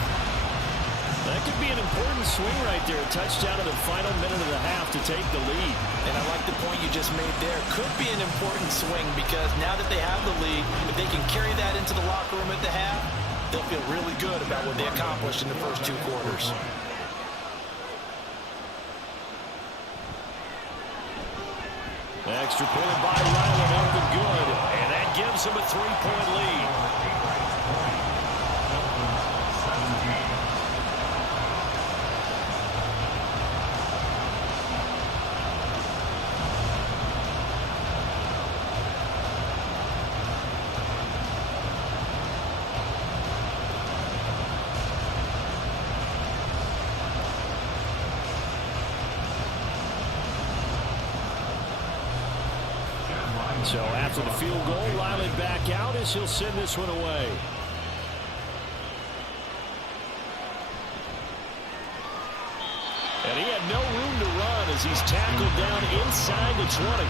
That could be an important swing right there. A touchdown in the final minute of the half to take the lead. And I like the point you just made there. Could be an important swing because now that they have the lead, if they can carry that into the locker room at the half, they'll feel really good about what they accomplished in the first 2 quarters. Extra point by Ryland up and good. And that gives him a 3-point lead. So after the field goal, Ryland back out as he'll send this one away. And he had no room to run as he's tackled down inside the 20.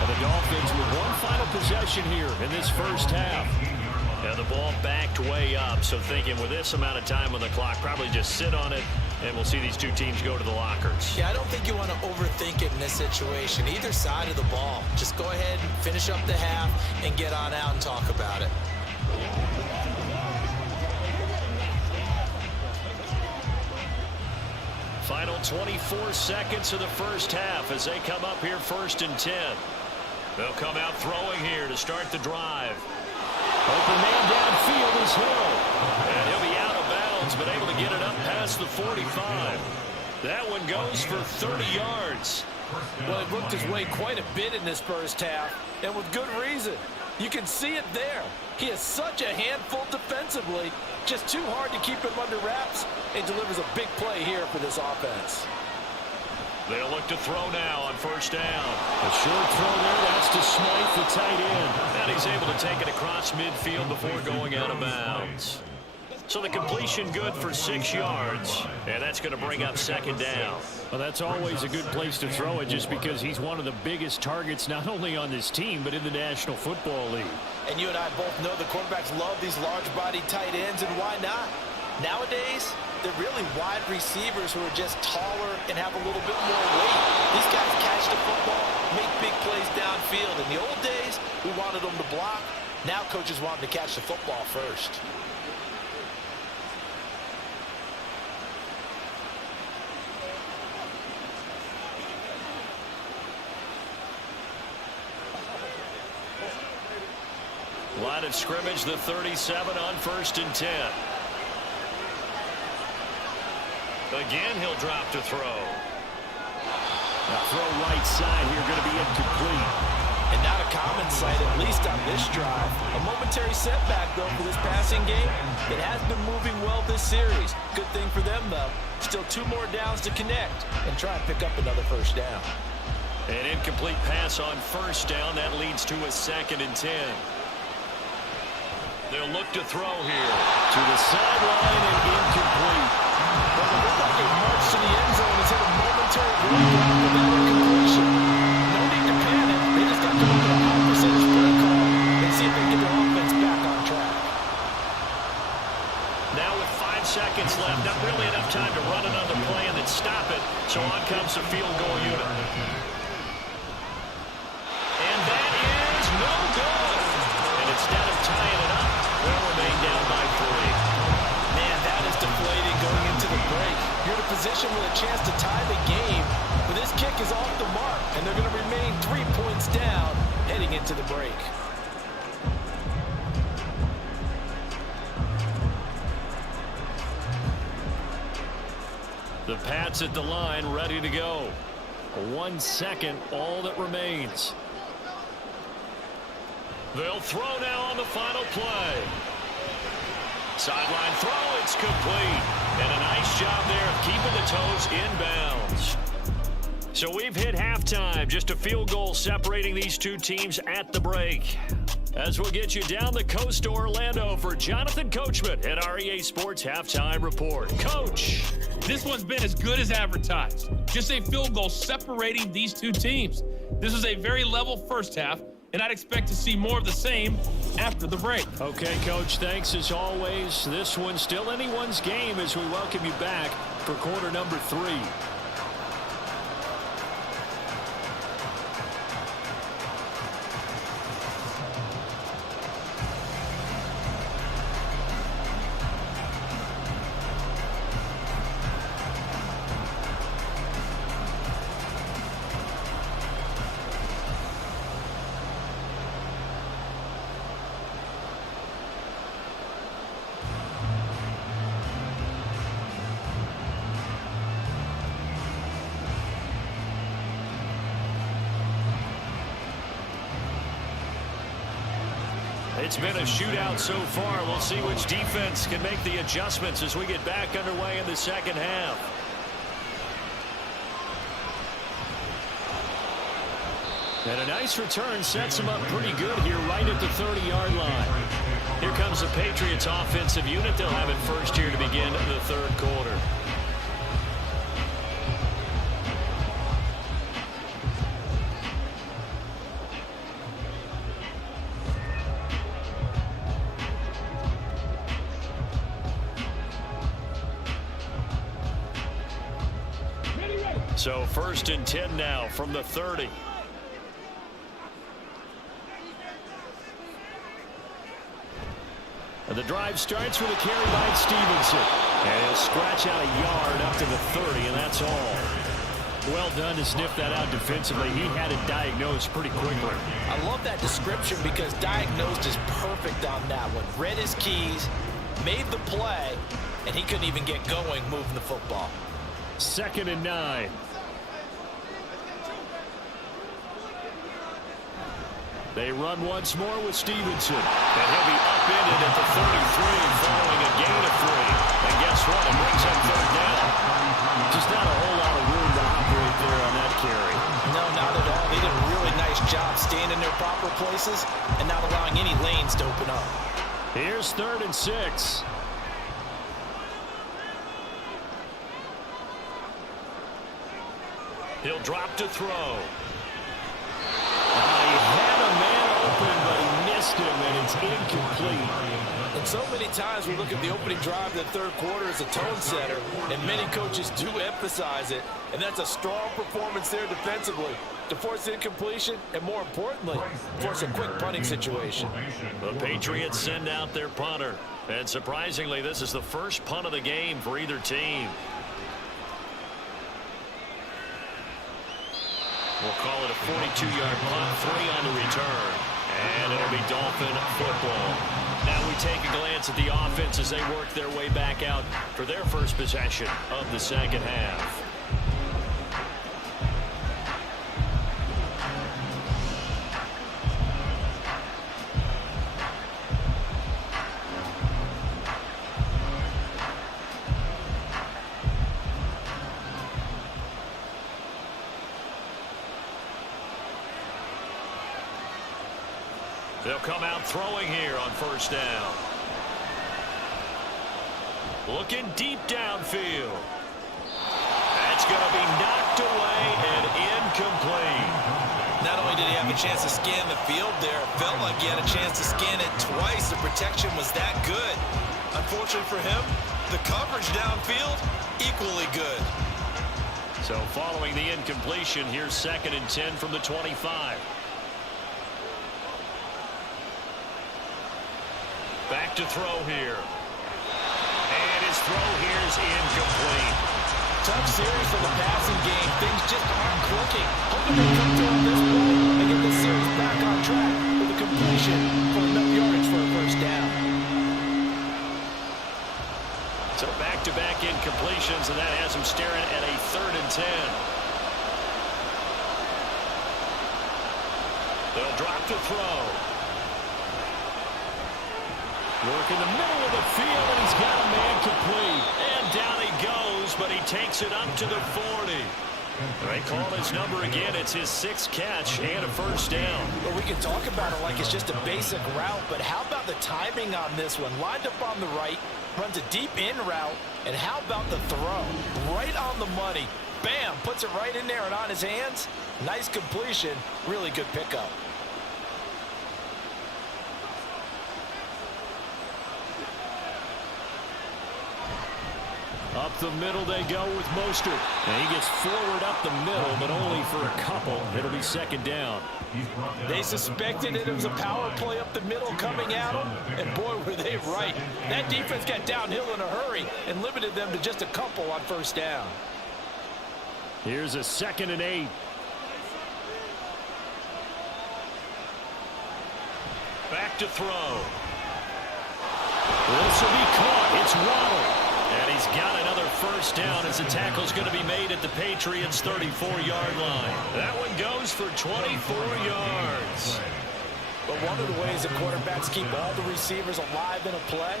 And the Dolphins with one final possession here in this first half. And the ball backed way up, so thinking with this amount of time on the clock, probably just sit on it, and we'll see these two teams go to the lockers. Yeah, I don't think you want to overthink it in this situation. Either side of the ball. Just go ahead and finish up the half and get on out and talk about it. Final 24 seconds of the first half as they come up here 1st and 10. They'll come out throwing here to start the drive. Open man downfield is Hill. And he'll be out of bounds, but able to get it up past the 45. That one goes for 30 yards. Well, he looked his way quite a bit in this first half, and with good reason. You can see it there. He is such a handful defensively, just too hard to keep him under wraps, and delivers a big play here for this offense. They'll look to throw now on first down. A short throw there, that's to Smythe, the tight end. And he's able to take it across midfield before going out of bounds. So the completion good for 6 yards, and that's going to bring up second down. Well, that's always a good place to throw it just because he's one of the biggest targets not only on this team but in the National Football League. And you and I both know the quarterbacks love these large-bodied tight ends, and why not? Nowadays, they're really wide receivers who are just taller and have a little bit more weight. These guys catch the football, make big plays downfield. In the old days, we wanted them to block. Now coaches want them to catch the football first. Line of scrimmage, the 37 on 1st and 10. Again, he'll drop to throw. Now throw right side here, going to be incomplete. And not a common sight, at least on this drive. A momentary setback, though, for this passing game. It has been moving well this series. Good thing for them, though. Still 2 more downs to connect and try and pick up another first down. An incomplete pass on first down. That leads to a 2nd and 10. They'll look to throw here. To the sideline and incomplete. Well, it looked like they marched to the end zone and hit a momentary roadblock with that incompletion. No need to panic. They just got to look at a high percentage play call and see if they can get their offense back on track. Now with 5 seconds left, not really enough time to run another play and then stop it. So on comes the field goal unit. And that is no good. And instead of tying it up, they'll remain down by 3. Man, that is deflating going into the break. You're in a position with a chance to tie the game, but this kick is off the mark, and they're going to remain 3 points down heading into the break. The Pats at the line, ready to go. 1 second, all that remains. They'll throw now on the final play. Sideline throw, it's complete. And a nice job there of keeping the toes inbounds. So we've hit halftime, just a field goal separating these two teams at the break. As we'll get you down the coast to Orlando for Jonathan Coachman at our EA Sports Halftime Report. Coach. This one's been as good as advertised. Just a field goal separating these two teams. This was a very level first half, and I'd expect to see more of the same after the break. Okay, Coach, thanks as always. This one's still anyone's game as we welcome you back for quarter number 3. It's been a shootout so far. We'll see which defense can make the adjustments as we get back underway in the second half. And a nice return sets them up pretty good here right at the 30-yard line. Here comes the Patriots offensive unit. They'll have it first here to begin the third quarter. So first and 10 now from the 30. And the drive starts with a carry by Stevenson. And he'll scratch out a yard up to the 30, and that's all. Well done to sniff that out defensively. He had it diagnosed pretty quickly. I love that description because diagnosed is perfect on that one. Read his keys, made the play, and he couldn't even get going moving the football. 2nd and 9. They run once more with Stevenson. And he'll be upended at the 33 following a gain of 3. And guess what? It brings up 3rd down. Just not a whole lot of room to operate there on that carry. No, not at all. They did a really nice job staying in their proper places and not allowing any lanes to open up. Here's 3rd and 6. He'll drop to throw. He had a man open, but he missed him, and it's incomplete. And so many times we look at the opening drive of the 3rd quarter as a tone setter, and many coaches do emphasize it, and that's a strong performance there defensively to force incompletion and, more importantly, force a quick punting situation. The Patriots send out their punter, and surprisingly, this is the first punt of the game for either team. We'll call it a 42-yard punt, 3 on the return. And it'll be Dolphin football. Now we take a glance at the offense as they work their way back out for their first possession of the 2nd half. They'll come out throwing here on 1st down. Looking deep downfield. That's going to be knocked away and incomplete. Not only did he have a chance to scan the field there, it felt like he had a chance to scan it twice. The protection was that good. Unfortunately for him, the coverage downfield, equally good. So following the incompletion, here's 2nd and 10 from the 25. Back to throw here. And his throw here is incomplete. Tough series for the passing game. Things just aren't clicking. Hoping they come through on this play and get the series back on track with a completion for enough yardage for a 1st down. So back-to-back incompletions, and that has him staring at a 3rd and 10. They'll drop to throw. Work in the middle of the field, and he's got a man complete. And down he goes, but he takes it up to the 40. They call his number again. It's his 6th catch and a 1st down. Well, we can talk about it like it's just a basic route, but how about the timing on this one? Lined up on the right, runs a deep in route, and how about the throw? Right on the money. Bam! Puts it right in there and on his hands. Nice completion. Really good pickup. Up the middle they go with Mostert. And he gets forward up the middle, but only for a couple. It'll be 2nd down. They suspected it was a power play up the middle coming at them, and boy, were they right. That defense got downhill in a hurry and limited them to just a couple on 1st down. Here's a 2nd and 8. Back to throw. This will be caught. It's Waddle. And he's got another 1st down as the tackle's going to be made at the Patriots' 34-yard line. That one goes for 24 yards. But one of the ways that quarterbacks keep all the receivers alive in a play,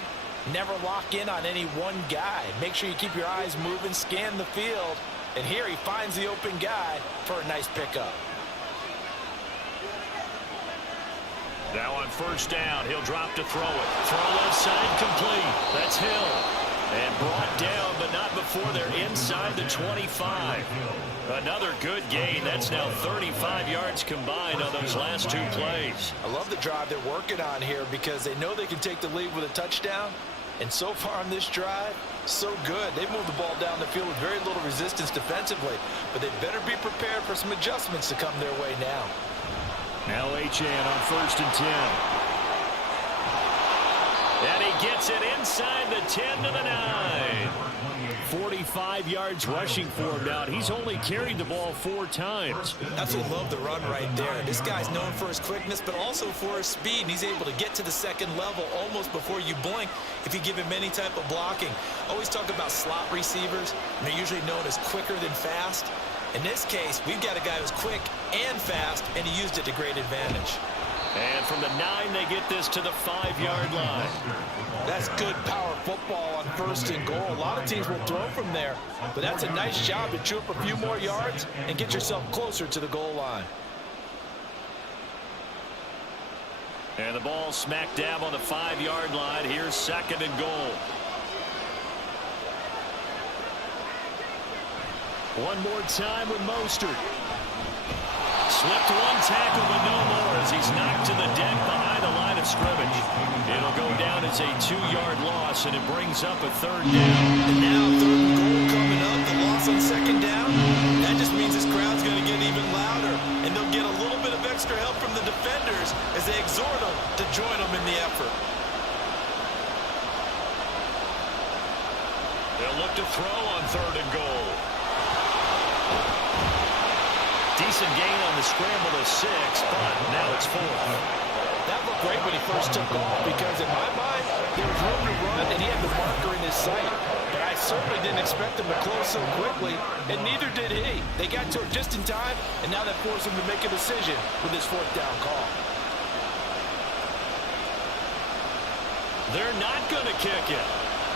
never lock in on any one guy. Make sure you keep your eyes moving, scan the field, and here he finds the open guy for a nice pickup. Now on 1st down, he'll drop to throw it. Throw left side complete. That's Hill. And brought down, but not before they're inside the 25. Another good gain. That's now 35 yards combined on those last 2 plays. I love the drive they're working on here because they know they can take the lead with a touchdown. And so far on this drive, so good. They moved the ball down the field with very little resistance defensively. But they better be prepared for some adjustments to come their way now. Now Achane on 1st and 10. And he gets it inside the 10 to the 9. 45 yards rushing for him now. He's only carried the ball 4 times. Absolutely love the run right there. This guy's known for his quickness, but also for his speed, and he's able to get to the second level almost before you blink if you give him any type of blocking. Always talk about slot receivers, and they're usually known as quicker than fast. In this case, we've got a guy who's quick and fast, and he used it to great advantage. And from the 9, they get this to the 5-yard line. That's good power football on 1st and goal. A lot of teams will throw from there, but that's a nice job to chew up a few more yards and get yourself closer to the goal line. And the ball smack dab on the 5-yard line. Here's 2nd and goal. One more time with Mostert. Slipped one tackle, but no more as he's knocked to the deck behind the line of scrimmage. It'll go down as a 2-yard loss, and it brings up a 3rd down. And now 3rd and goal coming up. The loss on 2nd down. That just means this crowd's going to get even louder, and they'll get a little bit of extra help from the defenders as they exhort them to join them in the effort. They'll look to throw on 3rd and goal. Decent gain on the scramble to 6, but now it's 4th. That looked great when he first took off because in my mind, there was room to run and he had the marker in his sight. But I certainly didn't expect him to close so quickly, and neither did he. They got to it just in time, and now that forced him to make a decision with his 4th down call. They're not going to kick it.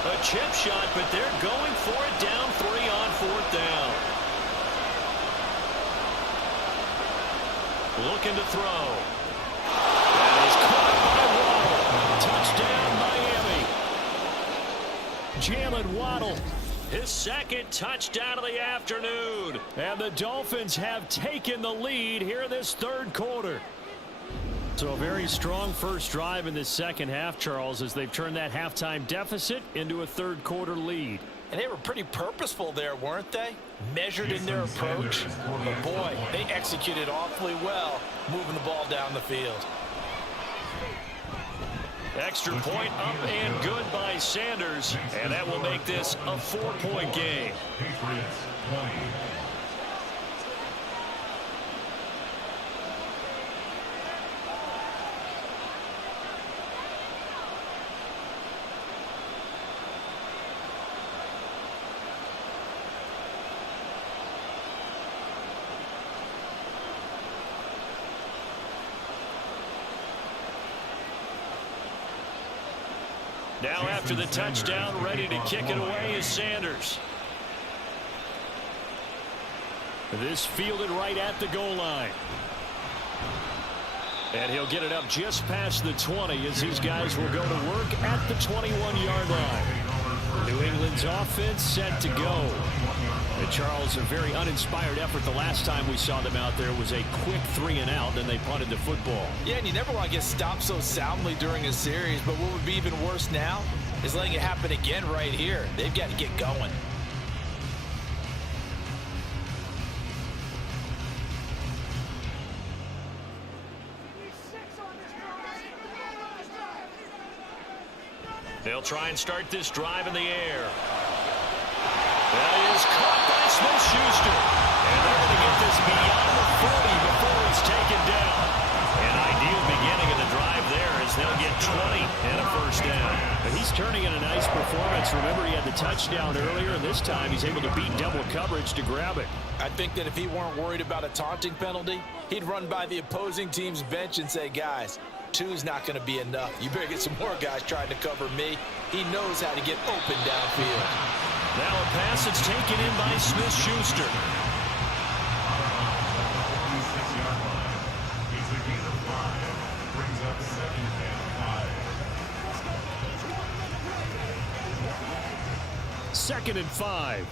A chip shot, but they're going for it down 3 on 4th down. Looking to throw. That is caught by Waddle. Touchdown, Miami. Jalen Waddle, his 2nd touchdown of the afternoon. And the Dolphins have taken the lead here in this 3rd quarter. So a very strong first drive in this 2nd half, Charles, as they've turned that halftime deficit into a 3rd quarter lead. And they were pretty purposeful there, weren't they? Measured in their approach. But boy, they executed awfully well, moving the ball down the field. Extra point up and good by Sanders. And that will make this a 4-point game. Patriots 20. Now after the touchdown, ready to kick it away is Sanders. This fielded right at the goal line. And he'll get it up just past the 20 as these guys will go to work at the 21-yard line. New England's offense set to go. And Charles, a very uninspired effort. The last time we saw them out there was a quick 3-and-out, then they punted the football. Yeah, and you never want to get stopped so soundly during a series, but what would be even worse now is letting it happen again right here. They've got to get going. They'll try and start this drive in the air. That is caught by Smith-Schuster. And they're going to get this beyond the 40 before he's taken down. An ideal beginning of the drive there as they'll get 20 and a 1st down. But he's turning in a nice performance. Remember, he had the touchdown earlier, and this time he's able to beat double coverage to grab it. I think that if he weren't worried about a taunting penalty, he'd run by the opposing team's bench and say, guys, 2's not going to be enough. You better get some more guys trying to cover me. He knows how to get open downfield. Now a pass that's taken in by Smith-Schuster. It's a gain of 5. Brings up 2nd and 5. 2nd and 5.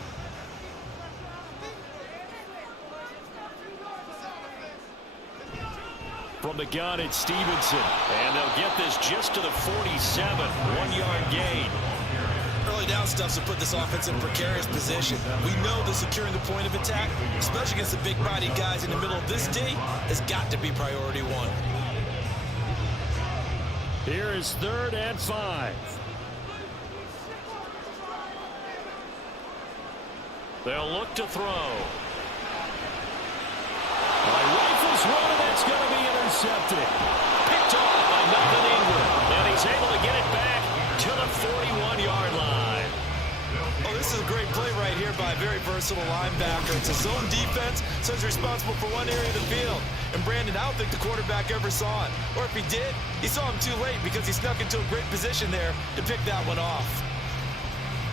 From the gun, it's Stevenson. And they'll get this just to the 47. 1-yard gain. Early down stuff to put this offense in a precarious position. We know that securing the point of attack, especially against the big-bodied guys in the middle of this D, has got to be priority 1. Here is 3rd and 5. They'll look to throw. Rifles one, and that's going to be intercepted. Picked off by Melvin Ingram, and he's able to get it back to the 41-yard line. Oh, this is a great play right here by a very versatile linebacker. It's a zone defense, so he's responsible for one area of the field. And Brandon, I don't think the quarterback ever saw it. Or if he did, he saw him too late because he snuck into a great position there to pick that one off.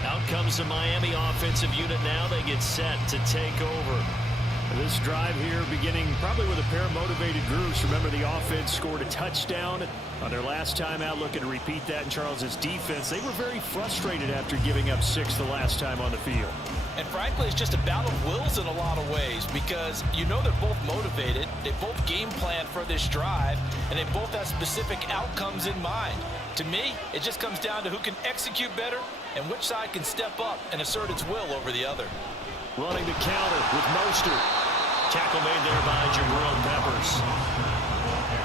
Out comes the Miami offensive unit now. They get set to take over. This drive here beginning probably with a pair of motivated groups. Remember, the offense scored a touchdown on their last time out, looking to repeat that in Charles's defense. They were very frustrated after giving up 6 the last time on the field. And frankly, it's just a battle of wills in a lot of ways because you know they're both motivated, they both game plan for this drive, and they both have specific outcomes in mind. To me, it just comes down to who can execute better and which side can step up and assert its will over the other. Running the counter with Mostert. Tackle made there by Jabril Peppers.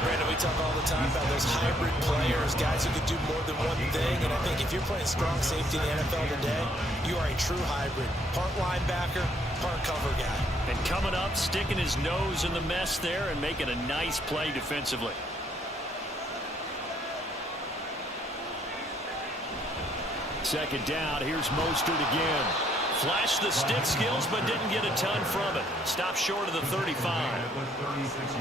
Brandon, we talk all the time about those hybrid players, guys who can do more than one thing. And I think if you're playing strong safety in the NFL today, you are a true hybrid. Part linebacker, part cover guy. And coming up, sticking his nose in the mess there and making a nice play defensively. Second down, here's Mostert again. Flashed the stick skills, but didn't get a ton from it. Stopped short of the 35.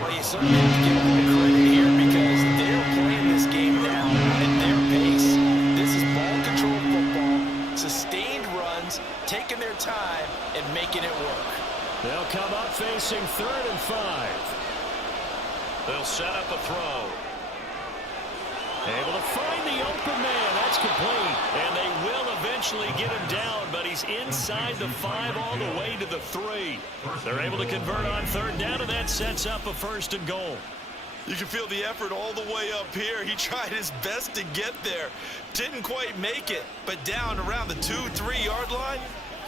Well, you certainly have to give them the credit here because they're playing this game now at their pace. This is ball control football, sustained runs, taking their time and making it work. They'll come up facing 3rd and 5. They'll set up a throw. Able to find the open man. That's complete. And they will eventually get him down, but he's inside the 5 all the way to the 3. They're able to convert on 3rd down, and that sets up a 1st and goal. You can feel the effort all the way up here. He tried his best to get there. Didn't quite make it, but down around the 2-3 yard line,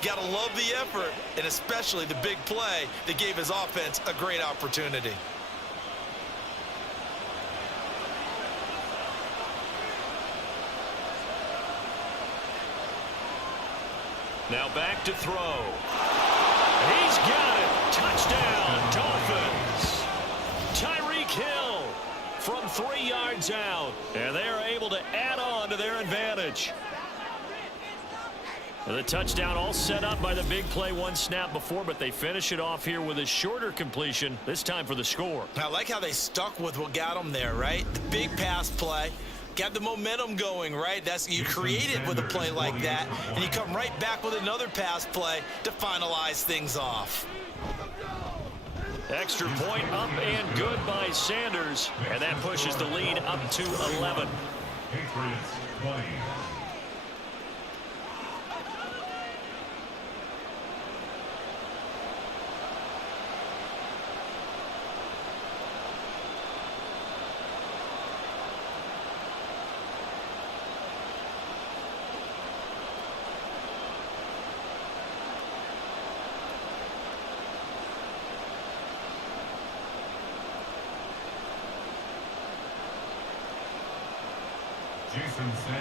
got to love the effort, and especially the big play that gave his offense a great opportunity. Now back to throw. He's got it. Touchdown, Dolphins. Tyreek Hill from 3 yards out. And they are able to add on to their advantage. The touchdown all set up by the big play 1 snap before, but they finish it off here with a shorter completion, this time for the score. I like how they stuck with what got them there, right? The big pass play. Got the momentum going, right? That's you create it with a play like that, and you come right back with another pass play to finalize things off. Extra point up and good by Sanders, and that pushes the lead up to 11. Patriots 20.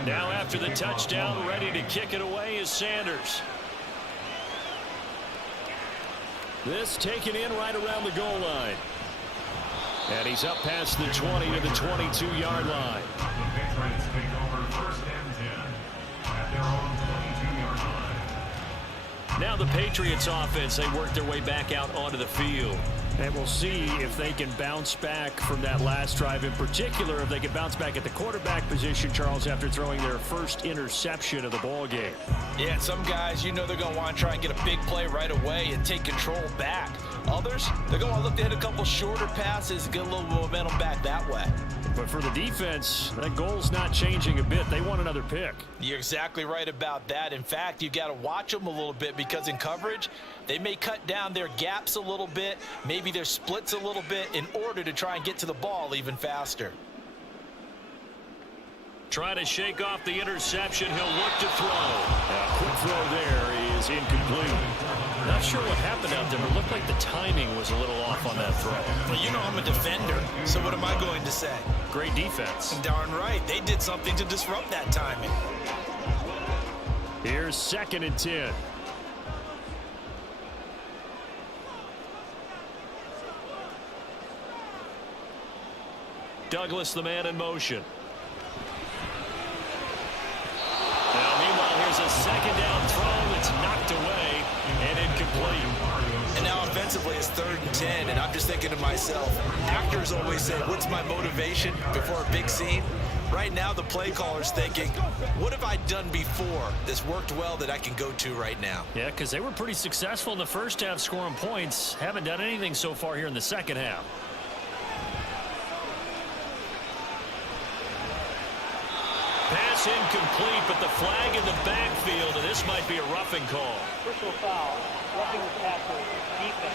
Now after the touchdown, ready to kick it away is Sanders. This taken in right around the goal line. And he's up past the 20 to the 22-yard line. The Patriots take over 1st and 10 at their own 22-yard line. Now the Patriots offense, they work their way back out onto the field. And we'll see if they can bounce back from that last drive, in particular if they can bounce back at the quarterback position, Charles, after throwing their first interception of the ball game. Yeah, some guys, you know they're going to want to try and get a big play right away and take control back. Others, they're going to want to look to hit a couple shorter passes and get a little momentum back that way. But for the defense, that goal's not changing a bit. They want another pick. You're exactly right about that. In fact, you've got to watch them a little bit because in coverage, they may cut down their gaps a little bit, maybe their splits a little bit in order to try and get to the ball even faster. Try to shake off the interception. He'll look to throw. A quick throw there is incomplete. Not sure what happened out there, but it looked like the timing was a little off on that throw. Well, you know I'm a defender, so what am I going to say? Great defense. Darn right. They did something to disrupt that timing. Here's 2nd and 10. Douglas, the man in motion. Now, meanwhile, here's a second down throw that's knocked away and incomplete. And now offensively it's 3rd and 10, and I'm just thinking to myself, actors always say, what's my motivation before a big scene? Right now the play caller's thinking, what have I done before that's worked well that I can go to right now? Yeah, because they were pretty successful in the first half scoring points. Haven't done anything so far here in the second half. Pass incomplete, but the flag in the backfield, and this might be a roughing call. Personal foul, roughing the passer, defense.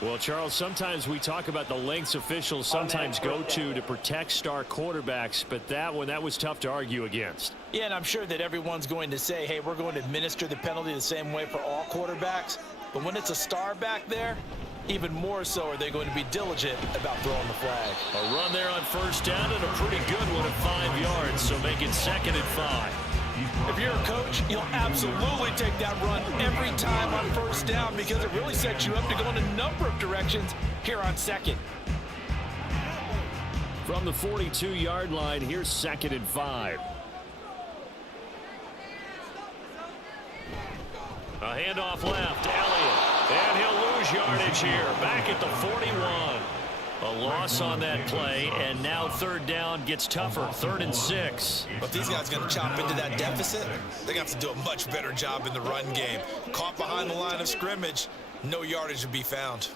Well, Charles, sometimes we talk about the lengths officials sometimes go to protect star quarterbacks, but that was tough to argue against. Yeah, and I'm sure that everyone's going to say, hey, we're going to administer the penalty the same way for all quarterbacks. But when it's a star back there, even more so are they going to be diligent about throwing the flag. A run there on first down and a pretty good one at 5 yards, so make it 2nd and 5. If you're a coach, you'll absolutely take that run every time on first down because it really sets you up to go in a number of directions here on 2nd. From the 42-yard line, here's 2nd and 5. A handoff left, Elliott, and he'll lose yardage here, back at the 41. A loss on that play, and now 3rd down gets tougher, 3rd and 6. But these guys are going to chop into that deficit. They're going to have to do a much better job in the run game. Caught behind the line of scrimmage, no yardage to be found.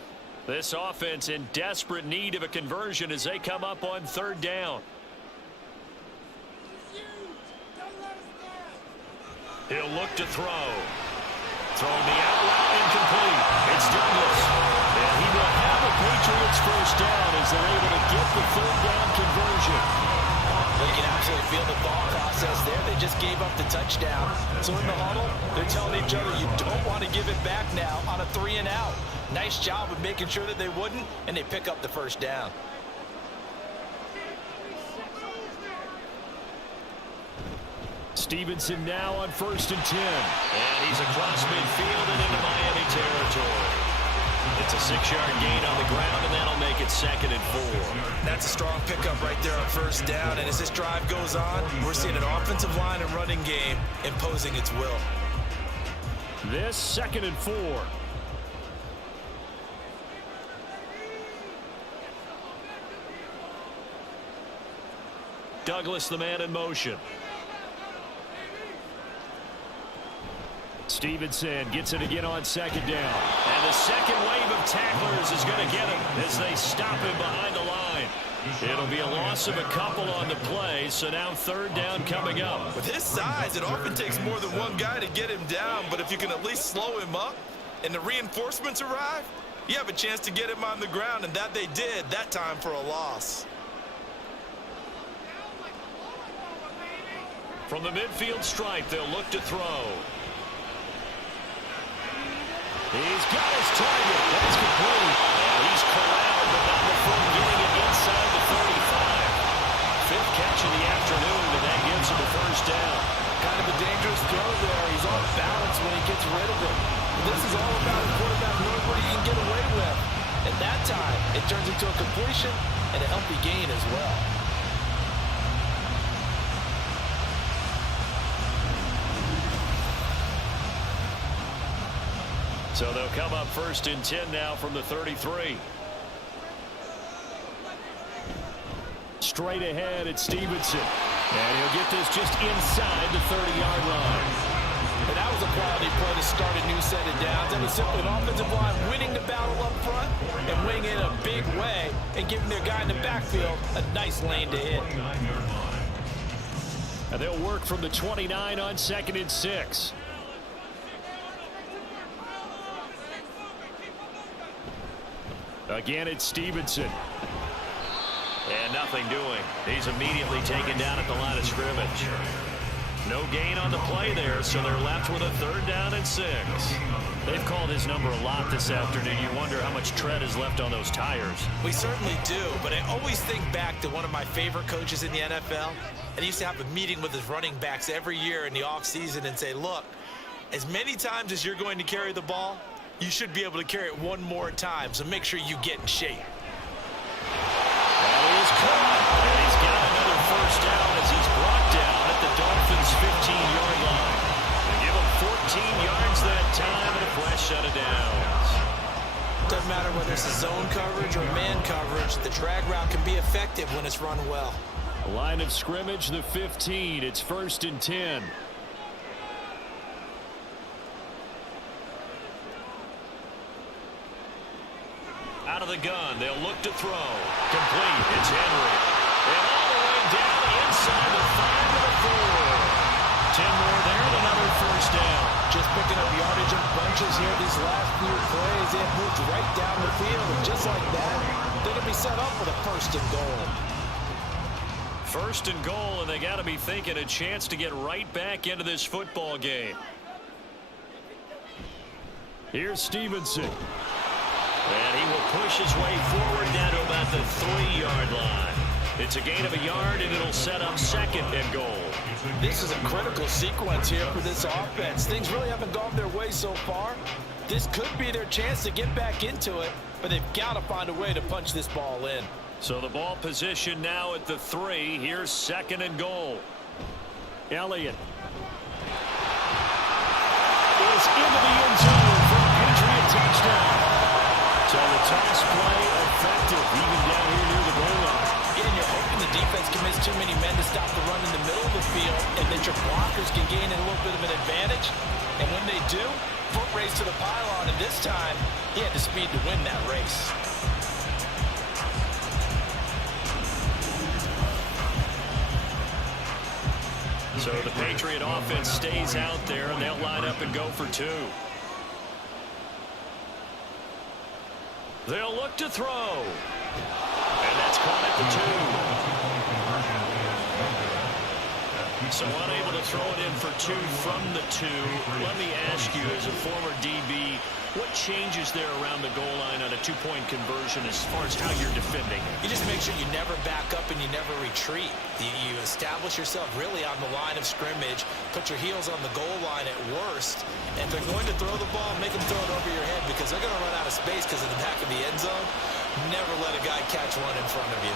This offense in desperate need of a conversion as they come up on 3rd down. He'll look to throw. Throwing the out route incomplete. It's Douglas. And he will have the Patriots first down as they're able to get the 3rd down conversion. You can absolutely feel the thought process there. They just gave up the touchdown. So in the huddle, they're telling each other you don't want to give it back now on a 3 and out. Nice job of making sure that they wouldn't, and they pick up the first down. Stevenson now on 1st and 10. And he's across midfield and into Miami territory. It's a 6-yard gain on the ground, and that'll make it 2nd and 4. That's a strong pickup right there on first down. And as this drive goes on, we're seeing an offensive line and running game imposing its will. This 2nd and 4. Douglas, the man in motion. Stevenson gets it again on 2nd down. And the second wave of tacklers is going to get him as they stop him behind the line. It'll be a loss of a couple on the play, so now 3rd down coming up. With his size, it often takes more than one guy to get him down, but if you can at least slow him up and the reinforcements arrive, you have a chance to get him on the ground, and that they did that time for a loss. From the midfield stripe, they'll look to throw. He's got his target. That's complete. And he's corralled, but not before getting it inside the 35. 5th catch of the afternoon, and that gives him the first down. Kind of a dangerous throw there. He's off balance when he gets rid of it. This is all about a quarterback knowing what he can get away with. At that time, it turns into a completion and a healthy gain as well. So they'll come up 1st and 10 now from the 33. Straight ahead at Stevenson. And he'll get this just inside the 30-yard line. And that was a quality play to start a new set of downs. That was simply an offensive line winning the battle up front and winning it in a big way and giving their guy in the backfield a nice lane to hit. And they'll work from the 29 on 2nd and 6. Again, it's Stevenson. And nothing doing. He's immediately taken down at the line of scrimmage. No gain on the play there, so they're left with a 3rd down and 6. They've called his number a lot this afternoon. You wonder how much tread is left on those tires. We certainly do, but I always think back to one of my favorite coaches in the NFL, and he used to have a meeting with his running backs every year in the offseason and say, look, as many times as you're going to carry the ball, you should be able to carry it one more time, so make sure you get in shape. That is caught, and he's got another first down as he's brought down at the Dolphins' 15-yard line. They give him 14 yards that time and a fresh set of downs. Doesn't matter whether it's a zone coverage or man coverage, the drag route can be effective when it's run well. Line of scrimmage, the 15. It's 1st and 10. Out of the gun, they'll look to throw. Complete, it's Henry. And all the way down inside the 5 to the 4. 10 more there and another first down. Just picking up yardage in bunches here these last few plays. They have moved right down the field, and just like that, they're going to be set up with a 1st and goal. 1st and goal, and they got to be thinking a chance to get right back into this football game. Here's Stevenson. And he will push his way forward down to about the 3-yard line. It's a gain of a yard, and it'll set up 2nd and goal. This is a critical sequence here for this offense. Things really haven't gone their way so far. This could be their chance to get back into it, but they've got to find a way to punch this ball in. So the ball position now at the 3. Here's 2nd and goal. Elliott is into the end zone for a Patriot touchdown. So the toss play effective even down here near the goal line. And you're hoping the defense commits too many men to stop the run in the middle of the field, and that your blockers can gain a little bit of an advantage. And when they do, foot race to the pylon, and this time he had the speed to win that race. So the Patriot offense stays out there, and they'll line up and go for 2. They'll look to throw. And that's caught at the 2. So unable to throw it in for 2 from the 2. Let me ask you, as a former DB, what changes there around the goal line on a 2-point conversion as far as how you're defending? You just make sure you never back up and you never retreat. You establish yourself really on the line of scrimmage, put your heels on the goal line at worst, and if they're going to throw the ball, make them throw it over your head because they're going to run out of space because of the back of the end zone. Never let a guy catch one in front of you.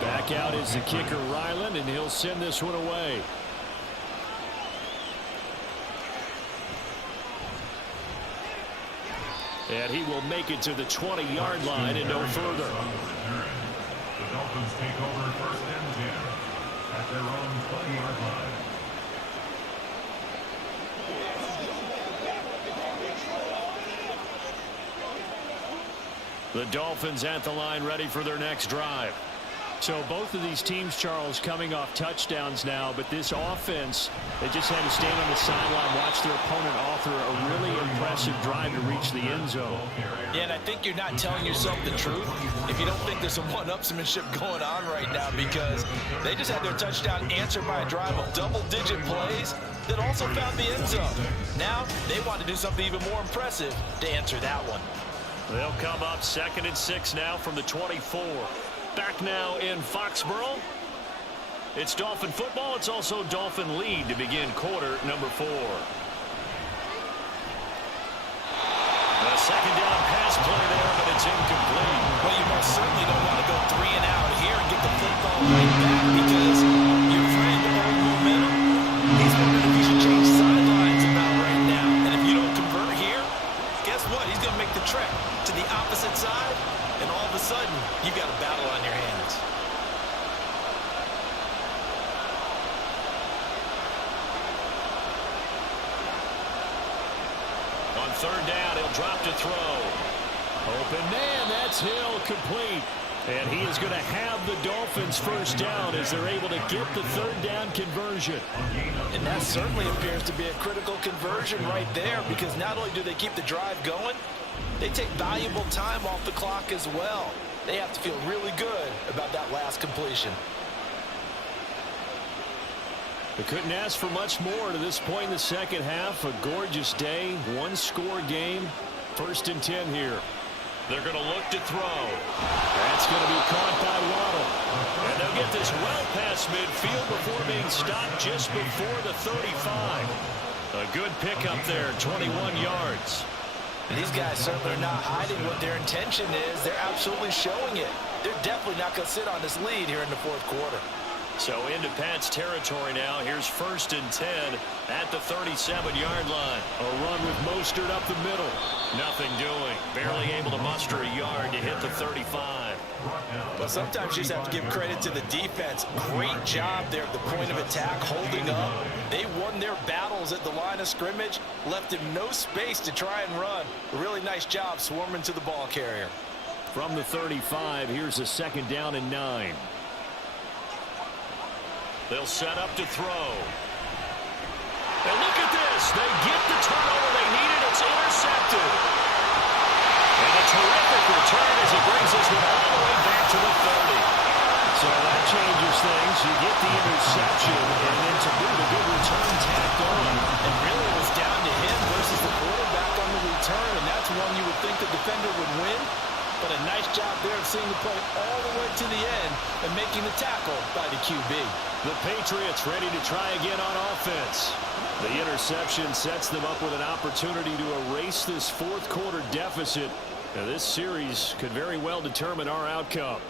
Back out is the kicker, Ryland, and he'll send this one away. And he will make it to the 20-yard line and no further. The Dolphins take over 1st and 10 at their own 20-yard line. The Dolphins at the line, ready for their next drive. So both of these teams, Charles, coming off touchdowns now, but this offense, they just had to stand on the sideline, watch their opponent author a really impressive drive to reach the end zone. Yeah, and I think you're not telling yourself the truth if you don't think there's some one-upsmanship going on right now, because they just had their touchdown answered by a drive of double-digit plays that also found the end zone. Now they want to do something even more impressive to answer that one. They'll come up 2nd and 6 now from the 24. Back now in Foxborough. It's Dolphin football. It's also Dolphin lead to begin quarter number 4. A 2nd down pass play there, but it's incomplete. Well, you most certainly don't want to go 3 and out here and get the football right back because your friend, old momentum, he's wondering if he should change sidelines about right now. And if you don't convert here, guess what? He's going to make the trek to the opposite side, and all of a sudden, you've got a battle on your hands. On 3rd down, he'll drop to throw. Open man, that's Hill, complete. And he is going to have the Dolphins' first down as they're able to get the 3rd down conversion. And that certainly appears to be a critical conversion right there, because not only do they keep the drive going, they take valuable time off the clock as well. They have to feel really good about that last completion. They couldn't ask for much more to this point in the second half. A gorgeous day, one-score game. 1st and 10 here. They're going to look to throw. That's going to be caught by Waddle. And they'll get this well past midfield before being stopped just before the 35. A good pickup there, 21 yards. These guys certainly are not hiding what their intention is. They're absolutely showing it. They're definitely not going to sit on this lead here in the 4th quarter. So into Pat's territory now. Here's 1st and 10 at the 37-yard line. A run with Mostert up the middle. Nothing doing. Barely able to muster a yard to hit the 35. But sometimes you just have to give credit to the defense. Great job there at the point of attack, holding up. They won their battles at the line of scrimmage, left him no space to try and run. A really nice job swarming to the ball carrier. From the 35, here's a 2nd down and 9. They'll set up to throw. And look at this. They get the turnover they needed. It's intercepted. And a terrific return as he brings this one all the way back to the 30. So that changes things. You get the interception, and then to boot, a good return tacked on. And really it was down to him versus the quarterback on the return, and that's one you would think the defender would win. But a nice job there of seeing the play all the way to the end and making the tackle by the QB. The Patriots ready to try again on offense. The interception sets them up with an opportunity to erase this 4th quarter deficit. Now, this series could very well determine our outcome.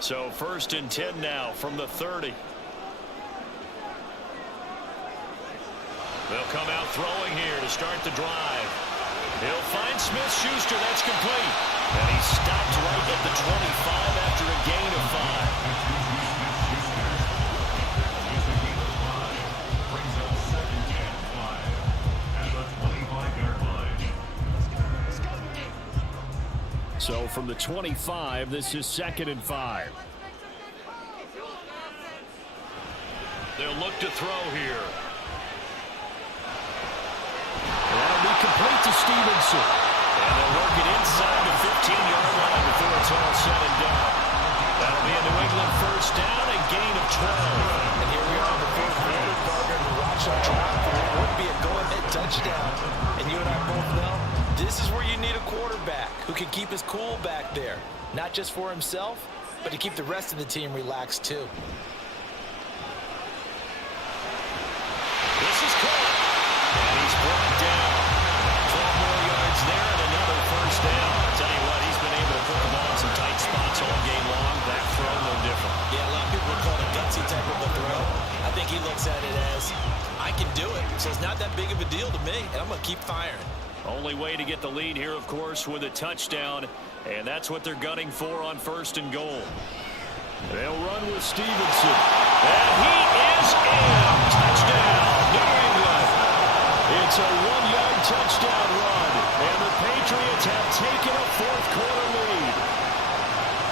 So 1st and 10 now from the 30. They'll come out throwing here to start the drive. He'll find Smith-Schuster. That's complete. And he's stopped right at the 25 after a gain of 5. So from the 25, this is 2nd and 5. They'll look to throw here. That'll be complete to Stevenson. And they'll work it inside the 15-yard line before it's all said and done. That'll be a New England 1st down and gain of 12. And here we are in the 4th quarter, partner. We watch our drive. It would be a go-ahead touchdown. And you and I both know this is where you need a quarterback who can keep his cool back there. Not just for himself, but to keep the rest of the team relaxed too. This is caught. And he's brought down. 12 more yards there and another 1st down. I'll tell you what, he's been able to put the ball in some tight spots all game long. That throw, no different. Yeah, a lot of people would call it a gutsy type of a throw. I think he looks at it as, I can do it, so it's not that big of a deal to me, and I'm going to keep firing. Only way to get the lead here, of course, with a touchdown, and that's what they're gunning for on 1st and goal. They'll run with Stevenson. And he is in. Touchdown, New England. It's a 1-yard touchdown run, and the Patriots have taken a 4th quarter lead.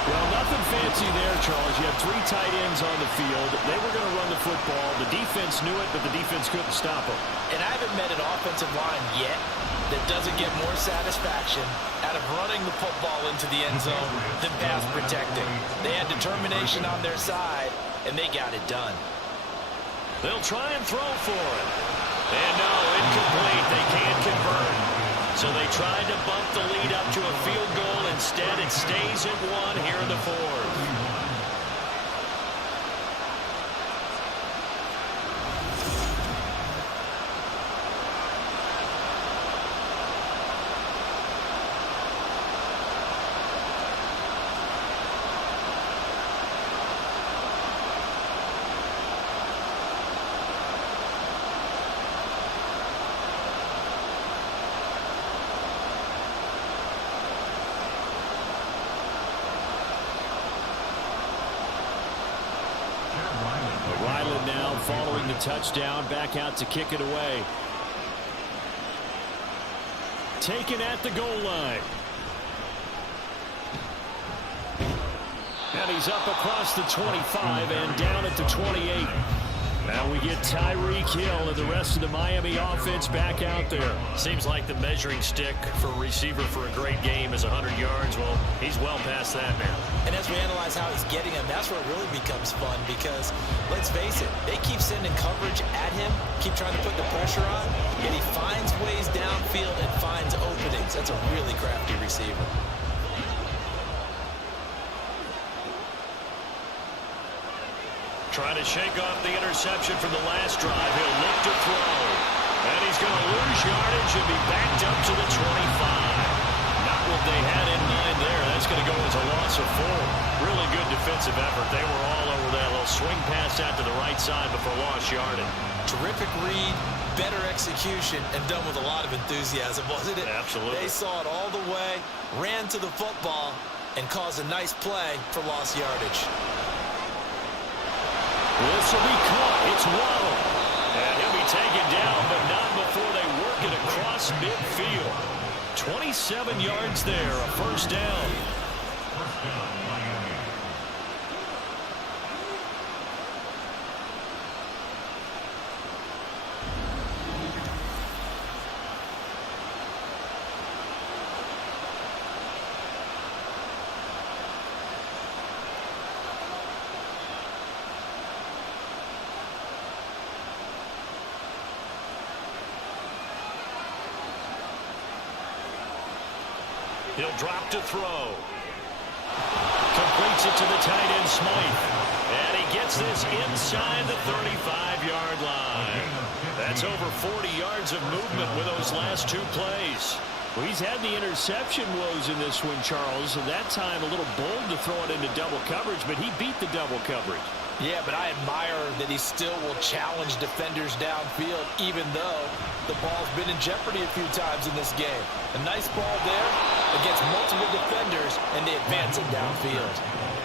Well, nothing fancy there, Charles. You have 3 tight ends on the field. They were going to run the football. The defense knew it, but the defense couldn't stop them. And I haven't met an offensive line yet that doesn't get more satisfaction out of running the football into the end zone than pass protecting. They had determination on their side, and they got it done. They'll try and throw for it. And no, incomplete. They can't convert. So they tried to bump the lead up to a field goal. Instead, it stays at 1 here in the 4th. Following the touchdown, back out to kick it away. Taken at the goal line. And he's up across the 25 and down at the 28. Now we get Tyreek Hill and the rest of the Miami offense back out there. Seems like the measuring stick for a receiver for a great game is 100 yards. Well, he's well past that now. And as we analyze how he's getting them, that's where it really becomes fun because, let's face it, they keep sending coverage at him, keep trying to put the pressure on, and he finds ways downfield and finds openings. That's a really crafty receiver. Trying to shake off the interception from the last drive. He'll look to throw. And he's going to lose yardage and be backed up to the 25. Not what they had in mind there. That's going to go as a loss of 4. Really good defensive effort. They were all over that little swing pass out to the right side before lost yardage. Terrific read, better execution, and done with a lot of enthusiasm, wasn't it? Absolutely. They saw it all the way, ran to the football, and caused a nice play for lost yardage. This will be caught. It's Waddle. And he'll be taken down, but not before they work it across midfield. 27 yards there, a first down. First down, Miami. He'll drop to throw. Completes it to the tight end, Smythe. And he gets this inside the 35-yard line. That's over 40 yards of movement with those last 2 plays. Well, he's had the interception woes in this one, Charles. And that time a little bold to throw it into double coverage, but he beat the double coverage. Yeah, but I admire that he still will challenge defenders downfield, even though the ball's been in jeopardy a few times in this game. A nice ball there against multiple defenders, and they advance it downfield.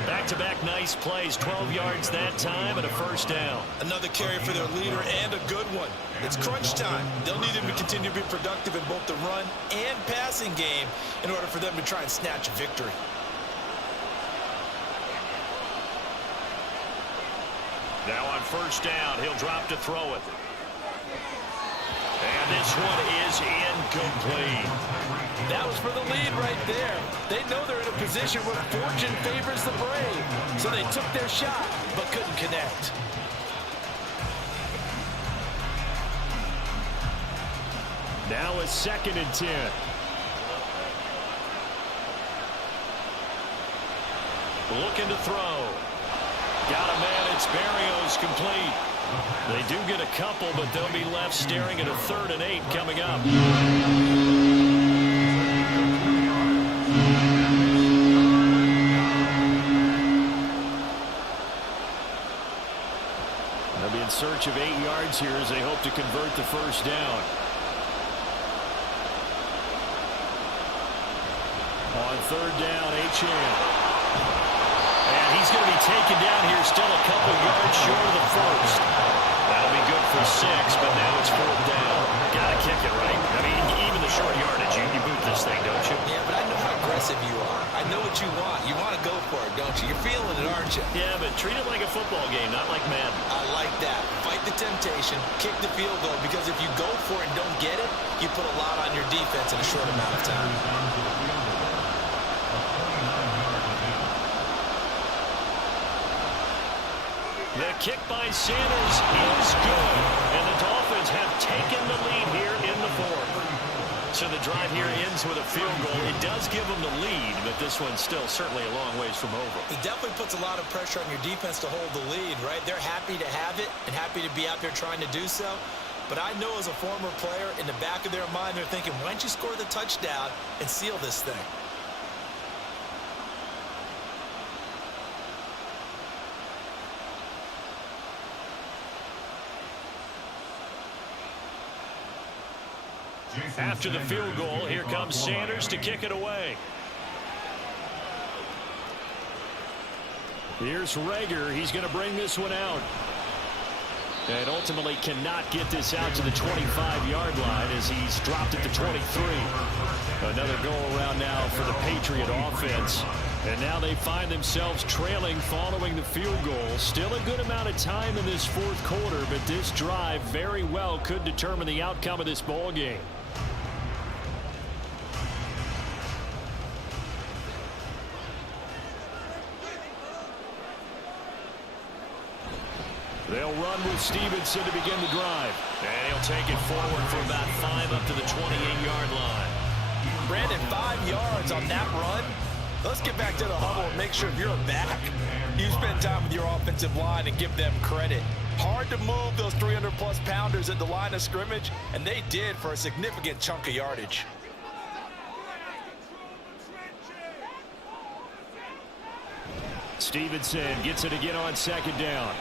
Back-to-back nice plays, 12 yards that time and a first down. Another carry for their leader and a good one. It's crunch time. They'll need him to continue to be productive in both the run and passing game in order for them to try and snatch a victory. Now on first down, he'll drop to throw it. And this one is incomplete. That was for the lead right there. They know they're in a position where fortune favors the brave. So they took their shot, but couldn't connect. Now a 2nd and 10. Looking to throw. Got a man, it's Berrios, complete. They do get a couple, but they'll be left staring at a 3rd and 8 coming up. They'll be in search of 8 yards here as they hope to convert the first down. On 3rd down, Achane. And he's going to be taken down here, still a couple yards short of the first. That'll be good for 6, but now it's 4th down. Gotta kick it, right? I mean, even the short yardage, you boot this thing, don't you? Yeah, but I know how aggressive you are. I know what you want. You want to go for it, don't you? You're feeling it, aren't you? Yeah, but treat it like a football game, not like Madden. I like that. Fight the temptation, kick the field goal, because if you go for it and don't get it, you put a lot on your defense in a short amount of time. The kick by Sanders is good, and the Dolphins have taken the lead here in the 4th. So the drive here ends with a field goal. It does give them the lead, but this one's still certainly a long ways from over. It definitely puts a lot of pressure on your defense to hold the lead, right? They're happy to have it and happy to be out there trying to do so. But I know as a former player, in the back of their mind, they're thinking, why don't you score the touchdown and seal this thing? After the field goal, here comes Sanders to kick it away. Here's Rager. He's going to bring this one out. And ultimately cannot get this out to the 25-yard line as he's dropped at the 23. Another go around now for the Patriot offense. And now they find themselves trailing following the field goal. Still a good amount of time in this fourth quarter, but this drive very well could determine the outcome of this ball game. They'll run with Stevenson to begin the drive. And he'll take it forward for about 5 up to the 28-yard line. Brandon, 5 yards on that run. Let's get back to the huddle and make sure if you're a back, you spend time with your offensive line and give them credit. Hard to move those 300-plus pounders at the line of scrimmage, and they did for a significant chunk of yardage. Stevenson gets it again on second down.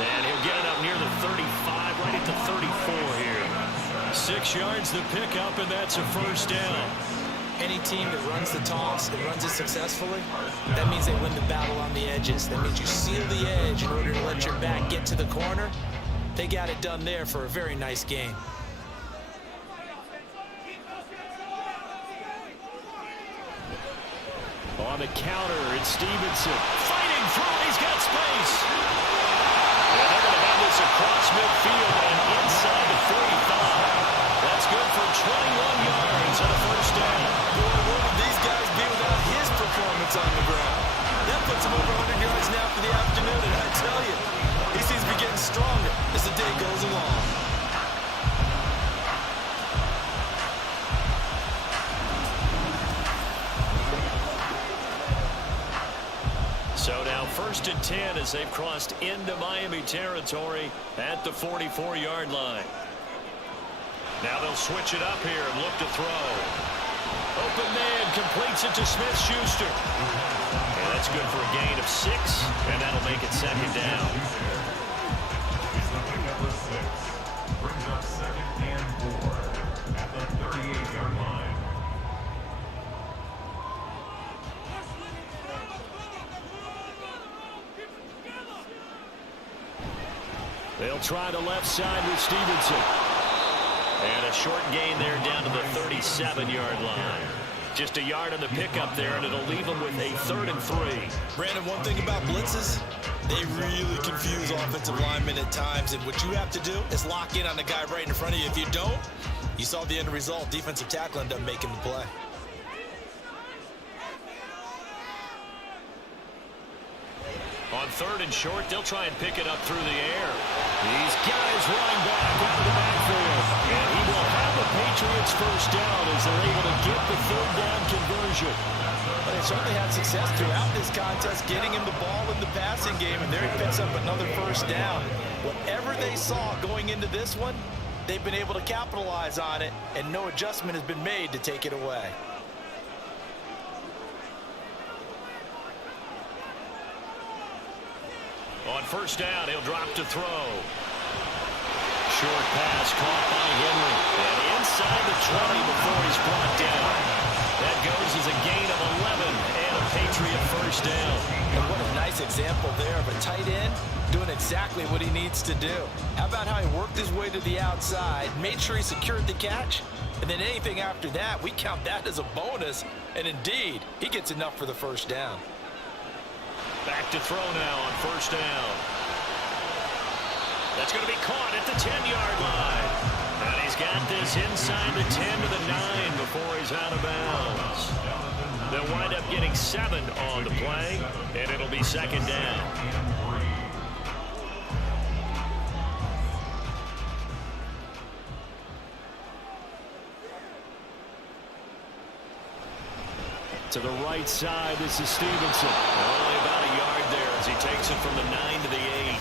And he'll get it up near the 35, right at the 34 here. 6 yards the pickup, and that's a first down. Any team that runs the toss and runs it successfully, that means they win the battle on the edges. That means you seal the edge in order to let your back get to the corner. They got it done there for a very nice game. On the counter, it's Stevenson. Fighting through, he's got space. And they're going to have this across midfield and inside the 45. That's good for 21 yards and a first down. Boy, what would these guys be without his performance on the ground? That puts him over 100 yards now for the afternoon, and I tell you, he seems to be getting stronger as the day goes along. So now 1st and 10 as they've crossed into Miami territory at the 44-yard line. Now they'll switch it up here and look to throw. Open man completes it to Smith-Schuster. And that's good for a gain of 6, and that'll make it second down. Number 6 brings up 2nd and 4 at the 38-yard line. They'll try the left side with Stevenson. And a short gain there down to the 37-yard line. Just a yard on the pickup there, and it'll leave them with a 3rd and 3. Brandon, one thing about blitzes, they really confuse offensive linemen at times, and what you have to do is lock in on the guy right in front of you. If you don't, you saw the end result. Defensive tackle ended up making the play. On 3rd and short, they'll try and pick it up through the air. These guys running back out of the backfield. And he will have a Patriots first down as they're able to get the 3rd down conversion. Well, they certainly had success throughout this contest, getting him the ball in the passing game, and there he picks up another first down. Whatever they saw going into this one, they've been able to capitalize on it, and no adjustment has been made to take it away. On first down, he'll drop to throw. Short pass caught by Henry. And inside the 20 before he's brought down. That goes as a gain of 11 and a Patriot first down. And what a nice example there of a tight end doing exactly what he needs to do. How about how he worked his way to the outside, made sure he secured the catch, and then anything after that, we count that as a bonus. And indeed, he gets enough for the first down. Back to throw now on first down. That's going to be caught at the 10-yard line. And he's got this inside the 10 to the 9 before he's out of bounds. They'll wind up getting 7 on the play, and it'll be second down. To the right side, this is Stevenson. Only about a yard there as he takes it from the 9 to the 8.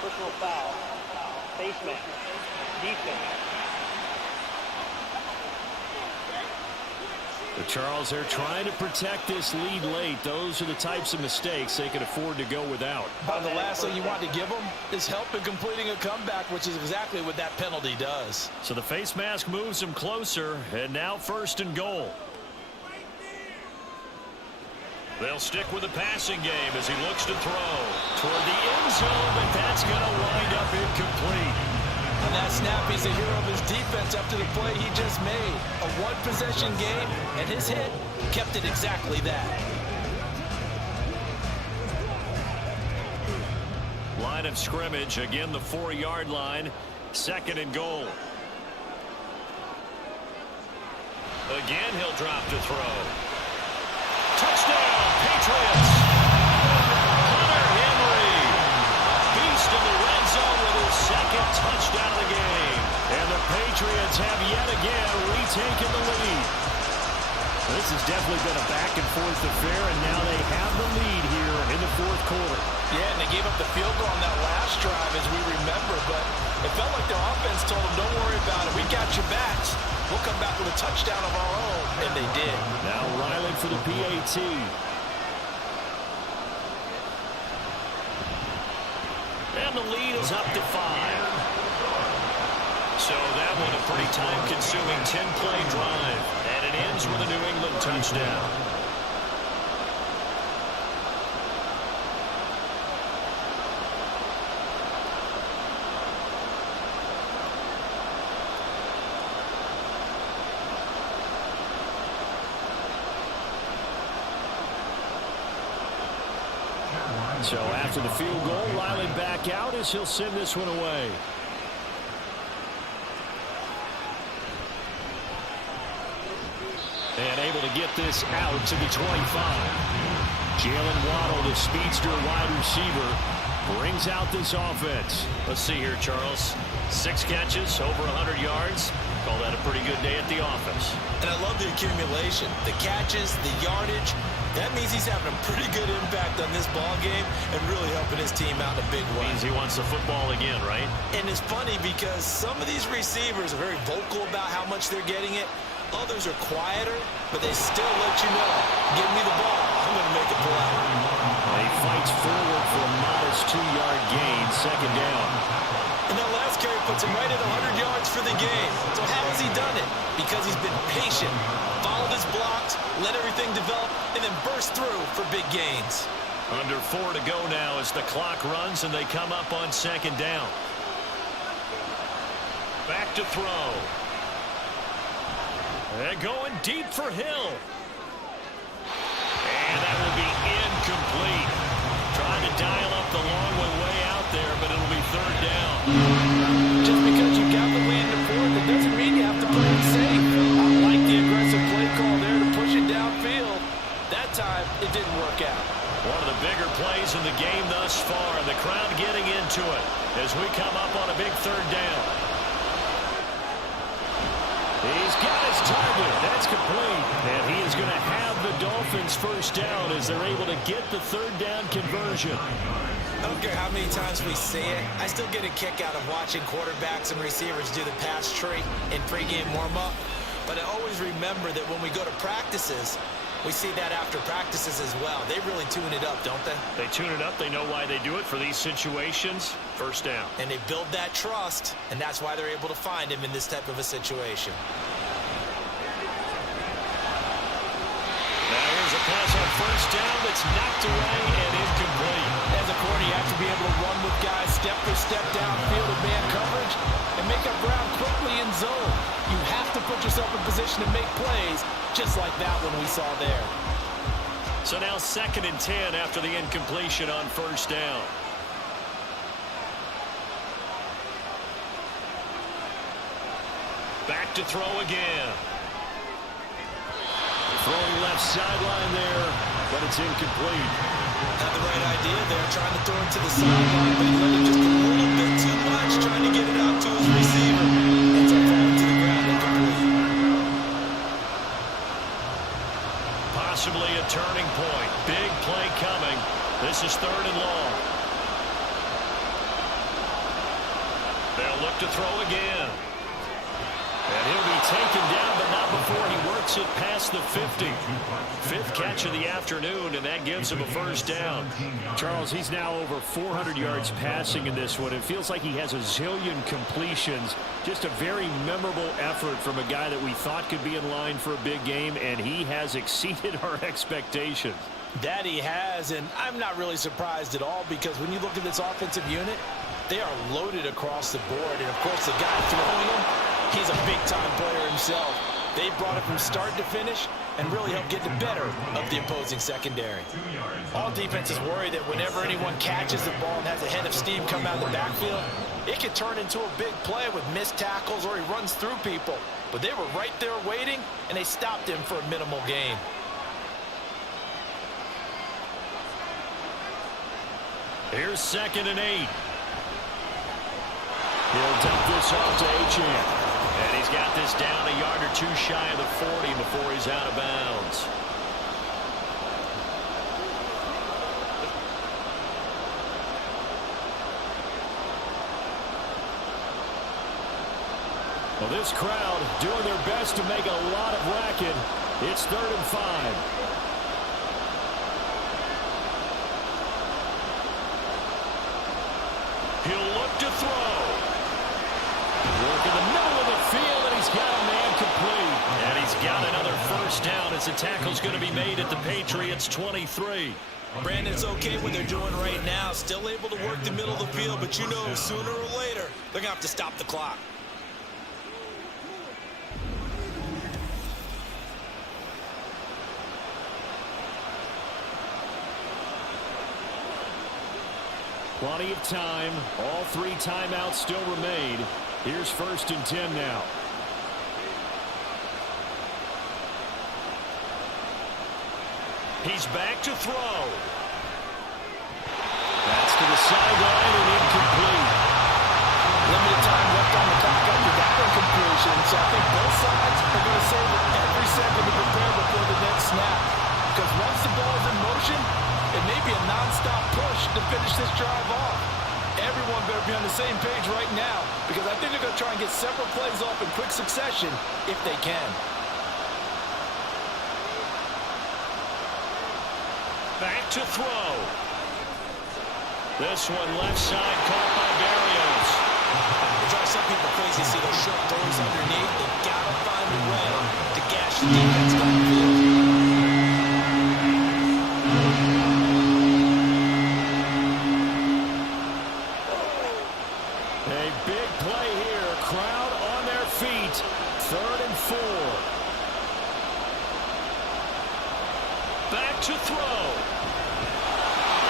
Personal foul. Face mask. Defense. But Charles, they're trying to protect this lead late. Those are the types of mistakes they can afford to go without. The last thing you want to give them is help in completing a comeback, which is exactly what that penalty does. So the face mask moves them closer, and now 1st and goal. They'll stick with the passing game as he looks to throw toward the end zone, but that's going to wind up incomplete. On that snap, he's a hero of his defense after the play he just made. A one-possession game, and his hit kept it exactly that. Line of scrimmage, again the 4-yard line, 2nd and goal. Again, he'll drop to throw. Touchdown, Patriots! Hunter Henry, a beast in the red zone with his 2nd touchdown of the game. And the Patriots have yet again retaken the lead. This has definitely been a back-and-forth affair, and now they have the lead here in the 4th quarter. Yeah, and they gave up the field goal on that last drive, as we remember, but it felt like their offense told them, don't worry about it. We got your backs. We'll come back with a touchdown of our own, and they did. Now Riley for the PAT. And the lead is up to 5. So that one a pretty time-consuming 10-play drive, and it ends with a New England touchdown. So after the field goal, Riley back out as he'll send this one away. And able to get this out to the 25. Jalen Waddle, the speedster wide receiver, brings out this offense. Let's see here, Charles. 6 catches, over 100 yards. Call that a pretty good day at the office. And I love the accumulation. The catches, the yardage. That means he's having a pretty good impact on this ball game and really helping his team out in a big way. Means he wants the football again, right? And it's funny because some of these receivers are very vocal about how much they're getting it. Others are quieter, but they still let you know, give me the ball, I'm going to make a play. He fights forward for a modest 2-yard gain, 2nd down. And that last carry puts him right at 100 yards for the game. So how has he done it? Because he's been patient, followed his blocks, let everything develop, and then burst through for big gains. Under 4 to go now as the clock runs and they come up on 2nd down. Back to throw. And going deep for Hill. And that will be incomplete. Trying to dial up the long one way out there, but it'll be 3rd down. Just because you got the lead in the 4th, it doesn't mean you have to play it safe. I like the aggressive play call there to push it downfield. That time, it didn't work out. One of the bigger plays in the game thus far. The crowd getting into it as we come up on a big 3rd down. He's got his target. That's complete. And he is going to have the Dolphins 1st down as they're able to get the 3rd down conversion. I don't care how many times we see it. I still get a kick out of watching quarterbacks and receivers do the pass tree in pregame warm-up. But I always remember that when we go to practices, we see that after practices as well. They really tune it up, don't they? They tune it up. They know why they do it for these situations. 1st down. And they build that trust, and that's why they're able to find him in this type of a situation. Now here's a pass on 1st down that's knocked away and incomplete. As a corner, you have to be able to run with guys step for step downfield in man coverage and make up ground quickly in zone. You have to put yourself in position to make plays, just like that one we saw there. So now 2nd and 10 after the incompletion on 1st down. Back to throw again. Throwing left sideline there, but it's incomplete. Had the right idea there, trying to throw it to the sideline, but he let it just a little bit too much, trying to get it out to his receiver. Ends up falling to the ground, incomplete. Possibly a turning point. Big play coming. This is 3rd and long. They'll look to throw again. And he'll be taken down, but not before he works it past the 50. Fifth catch of the afternoon, and that gives him a first down. Charles, he's now over 400 yards passing in this one. It feels like he has a zillion completions. Just a very memorable effort from a guy that we thought could be in line for a big game, and he has exceeded our expectations. That he has, and I'm not really surprised at all, because when you look at this offensive unit, they are loaded across the board. And, of course, the guy throwing them, he's a big-time player himself. They brought it from start to finish and really helped get the better of the opposing secondary. All defenses worry that whenever anyone catches the ball and has a head of steam come out of the backfield, it can turn into a big play with missed tackles or he runs through people. But they were right there waiting, and they stopped him for a minimal gain. Here's 2nd and 8. He'll dump this off to Achane. And he's got this down a yard or two shy of the 40 before he's out of bounds. Well, this crowd doing their best to make a lot of racket. It's 3rd and 5. He'll look to throw. Work in the middle of the field, and he's got a man complete. And he's got another first down as the tackle's going to be made at the Patriots' 23. Brandon, it's okay what they're doing right now. Still able to work the middle of the field, but you know sooner or later they're going to have to stop the clock. Plenty of time. All 3 timeouts still remain. Here's 1st and 10 now. He's back to throw. That's to the sideline and incomplete. Limited time left on the clock after that incompletion, so I think both sides are going to save every second to prepare before the next snap. Because once the ball is in motion, it may be a non-stop push to finish this drive off. Everyone better be on the same page right now, because I think they're going to try and get several plays off in quick succession if they can. Back to throw. This one left side caught by Barrios. It drives some people crazy to see those short throws underneath. They've got to find a way to gash the defense downfield. A big play here. Crowd on their feet. 3rd and 4. Back to throw.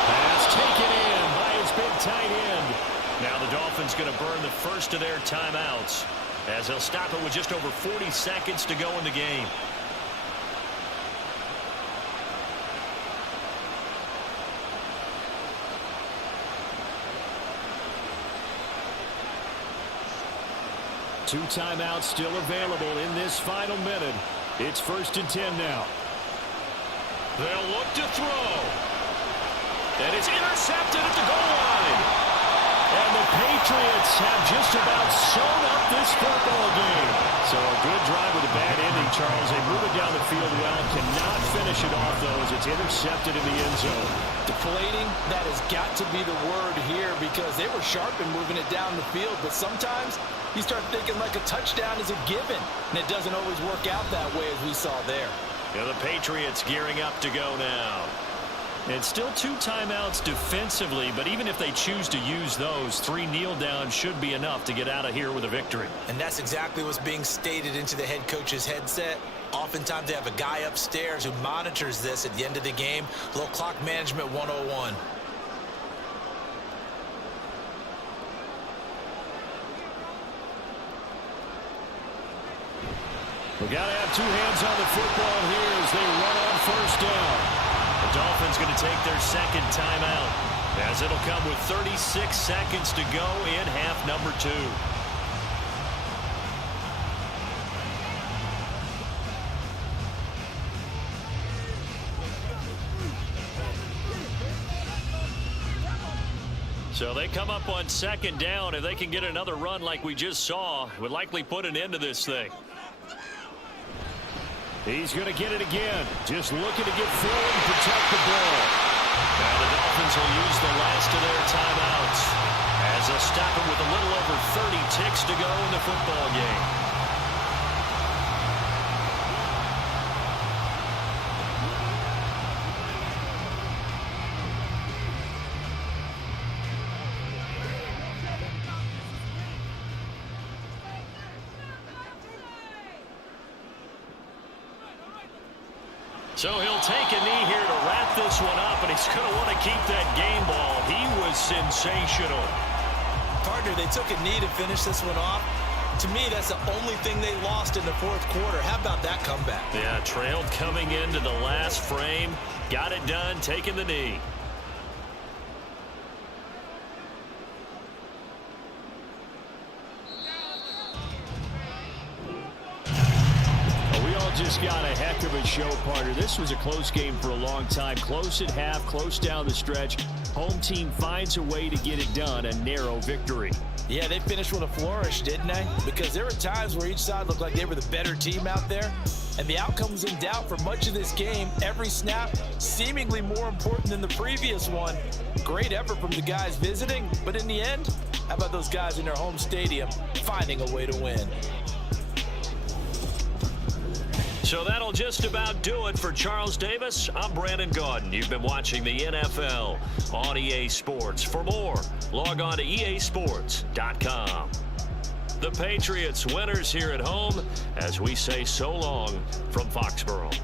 Pass taken in by his big tight end. Now the Dolphins going to burn the first of their timeouts as they'll stop it with just over 40 seconds to go in the game. Two timeouts still available in this final minute. It's 1st and 10 now. They'll look to throw. And it's intercepted at the goal line. And the Patriots have just about sewn up this football game. So a good drive with a bad ending, Charles. They move it down the field well. Cannot finish it off, though, as it's intercepted in the end zone. Deflating, that has got to be the word here, because they were sharp in moving it down the field. But sometimes you start thinking like a touchdown is a given, and it doesn't always work out that way as we saw there. Yeah, the Patriots gearing up to go now. And still 2 timeouts defensively, but even if they choose to use those, 3 kneel downs should be enough to get out of here with a victory. And that's exactly what's being stated into the head coach's headset. Oftentimes they have a guy upstairs who monitors this at the end of the game. Little clock management 101. We got to have 2 hands on the football here as they run on 1st down. The Dolphins going to take their 2nd timeout, as it'll come with 36 seconds to go in half number 2. So they come up on second down. If they can get another run like we just saw, it would likely put an end to this thing. He's going to get it again. Just looking to get forward and protect the ball. Now the Dolphins will use the last of their timeouts as they'll stop it with a little over 30 ticks to go in the football game. So he'll take a knee here to wrap this one up, and he's going to want to keep that game ball. He was sensational. Partner, they took a knee to finish this one off. To me, that's the only thing they lost in the fourth quarter. How about that comeback? Yeah, trailed coming into the last frame. Got it done, taking the knee. Just got a heck of a show, partner. This was a close game for a long time. Close at half, close down the stretch. Home team finds a way to get it done. A narrow victory. Yeah, they finished with a flourish, didn't they? Because there were times where each side looked like they were the better team out there. And the outcome was in doubt for much of this game. Every snap seemingly more important than the previous one. Great effort from the guys visiting. But in the end, how about those guys in their home stadium finding a way to win? So that'll just about do it for Charles Davis. I'm Brandon Gaudin. You've been watching the NFL on EA Sports. For more, log on to easports.com. The Patriots winners here at home as we say so long from Foxborough.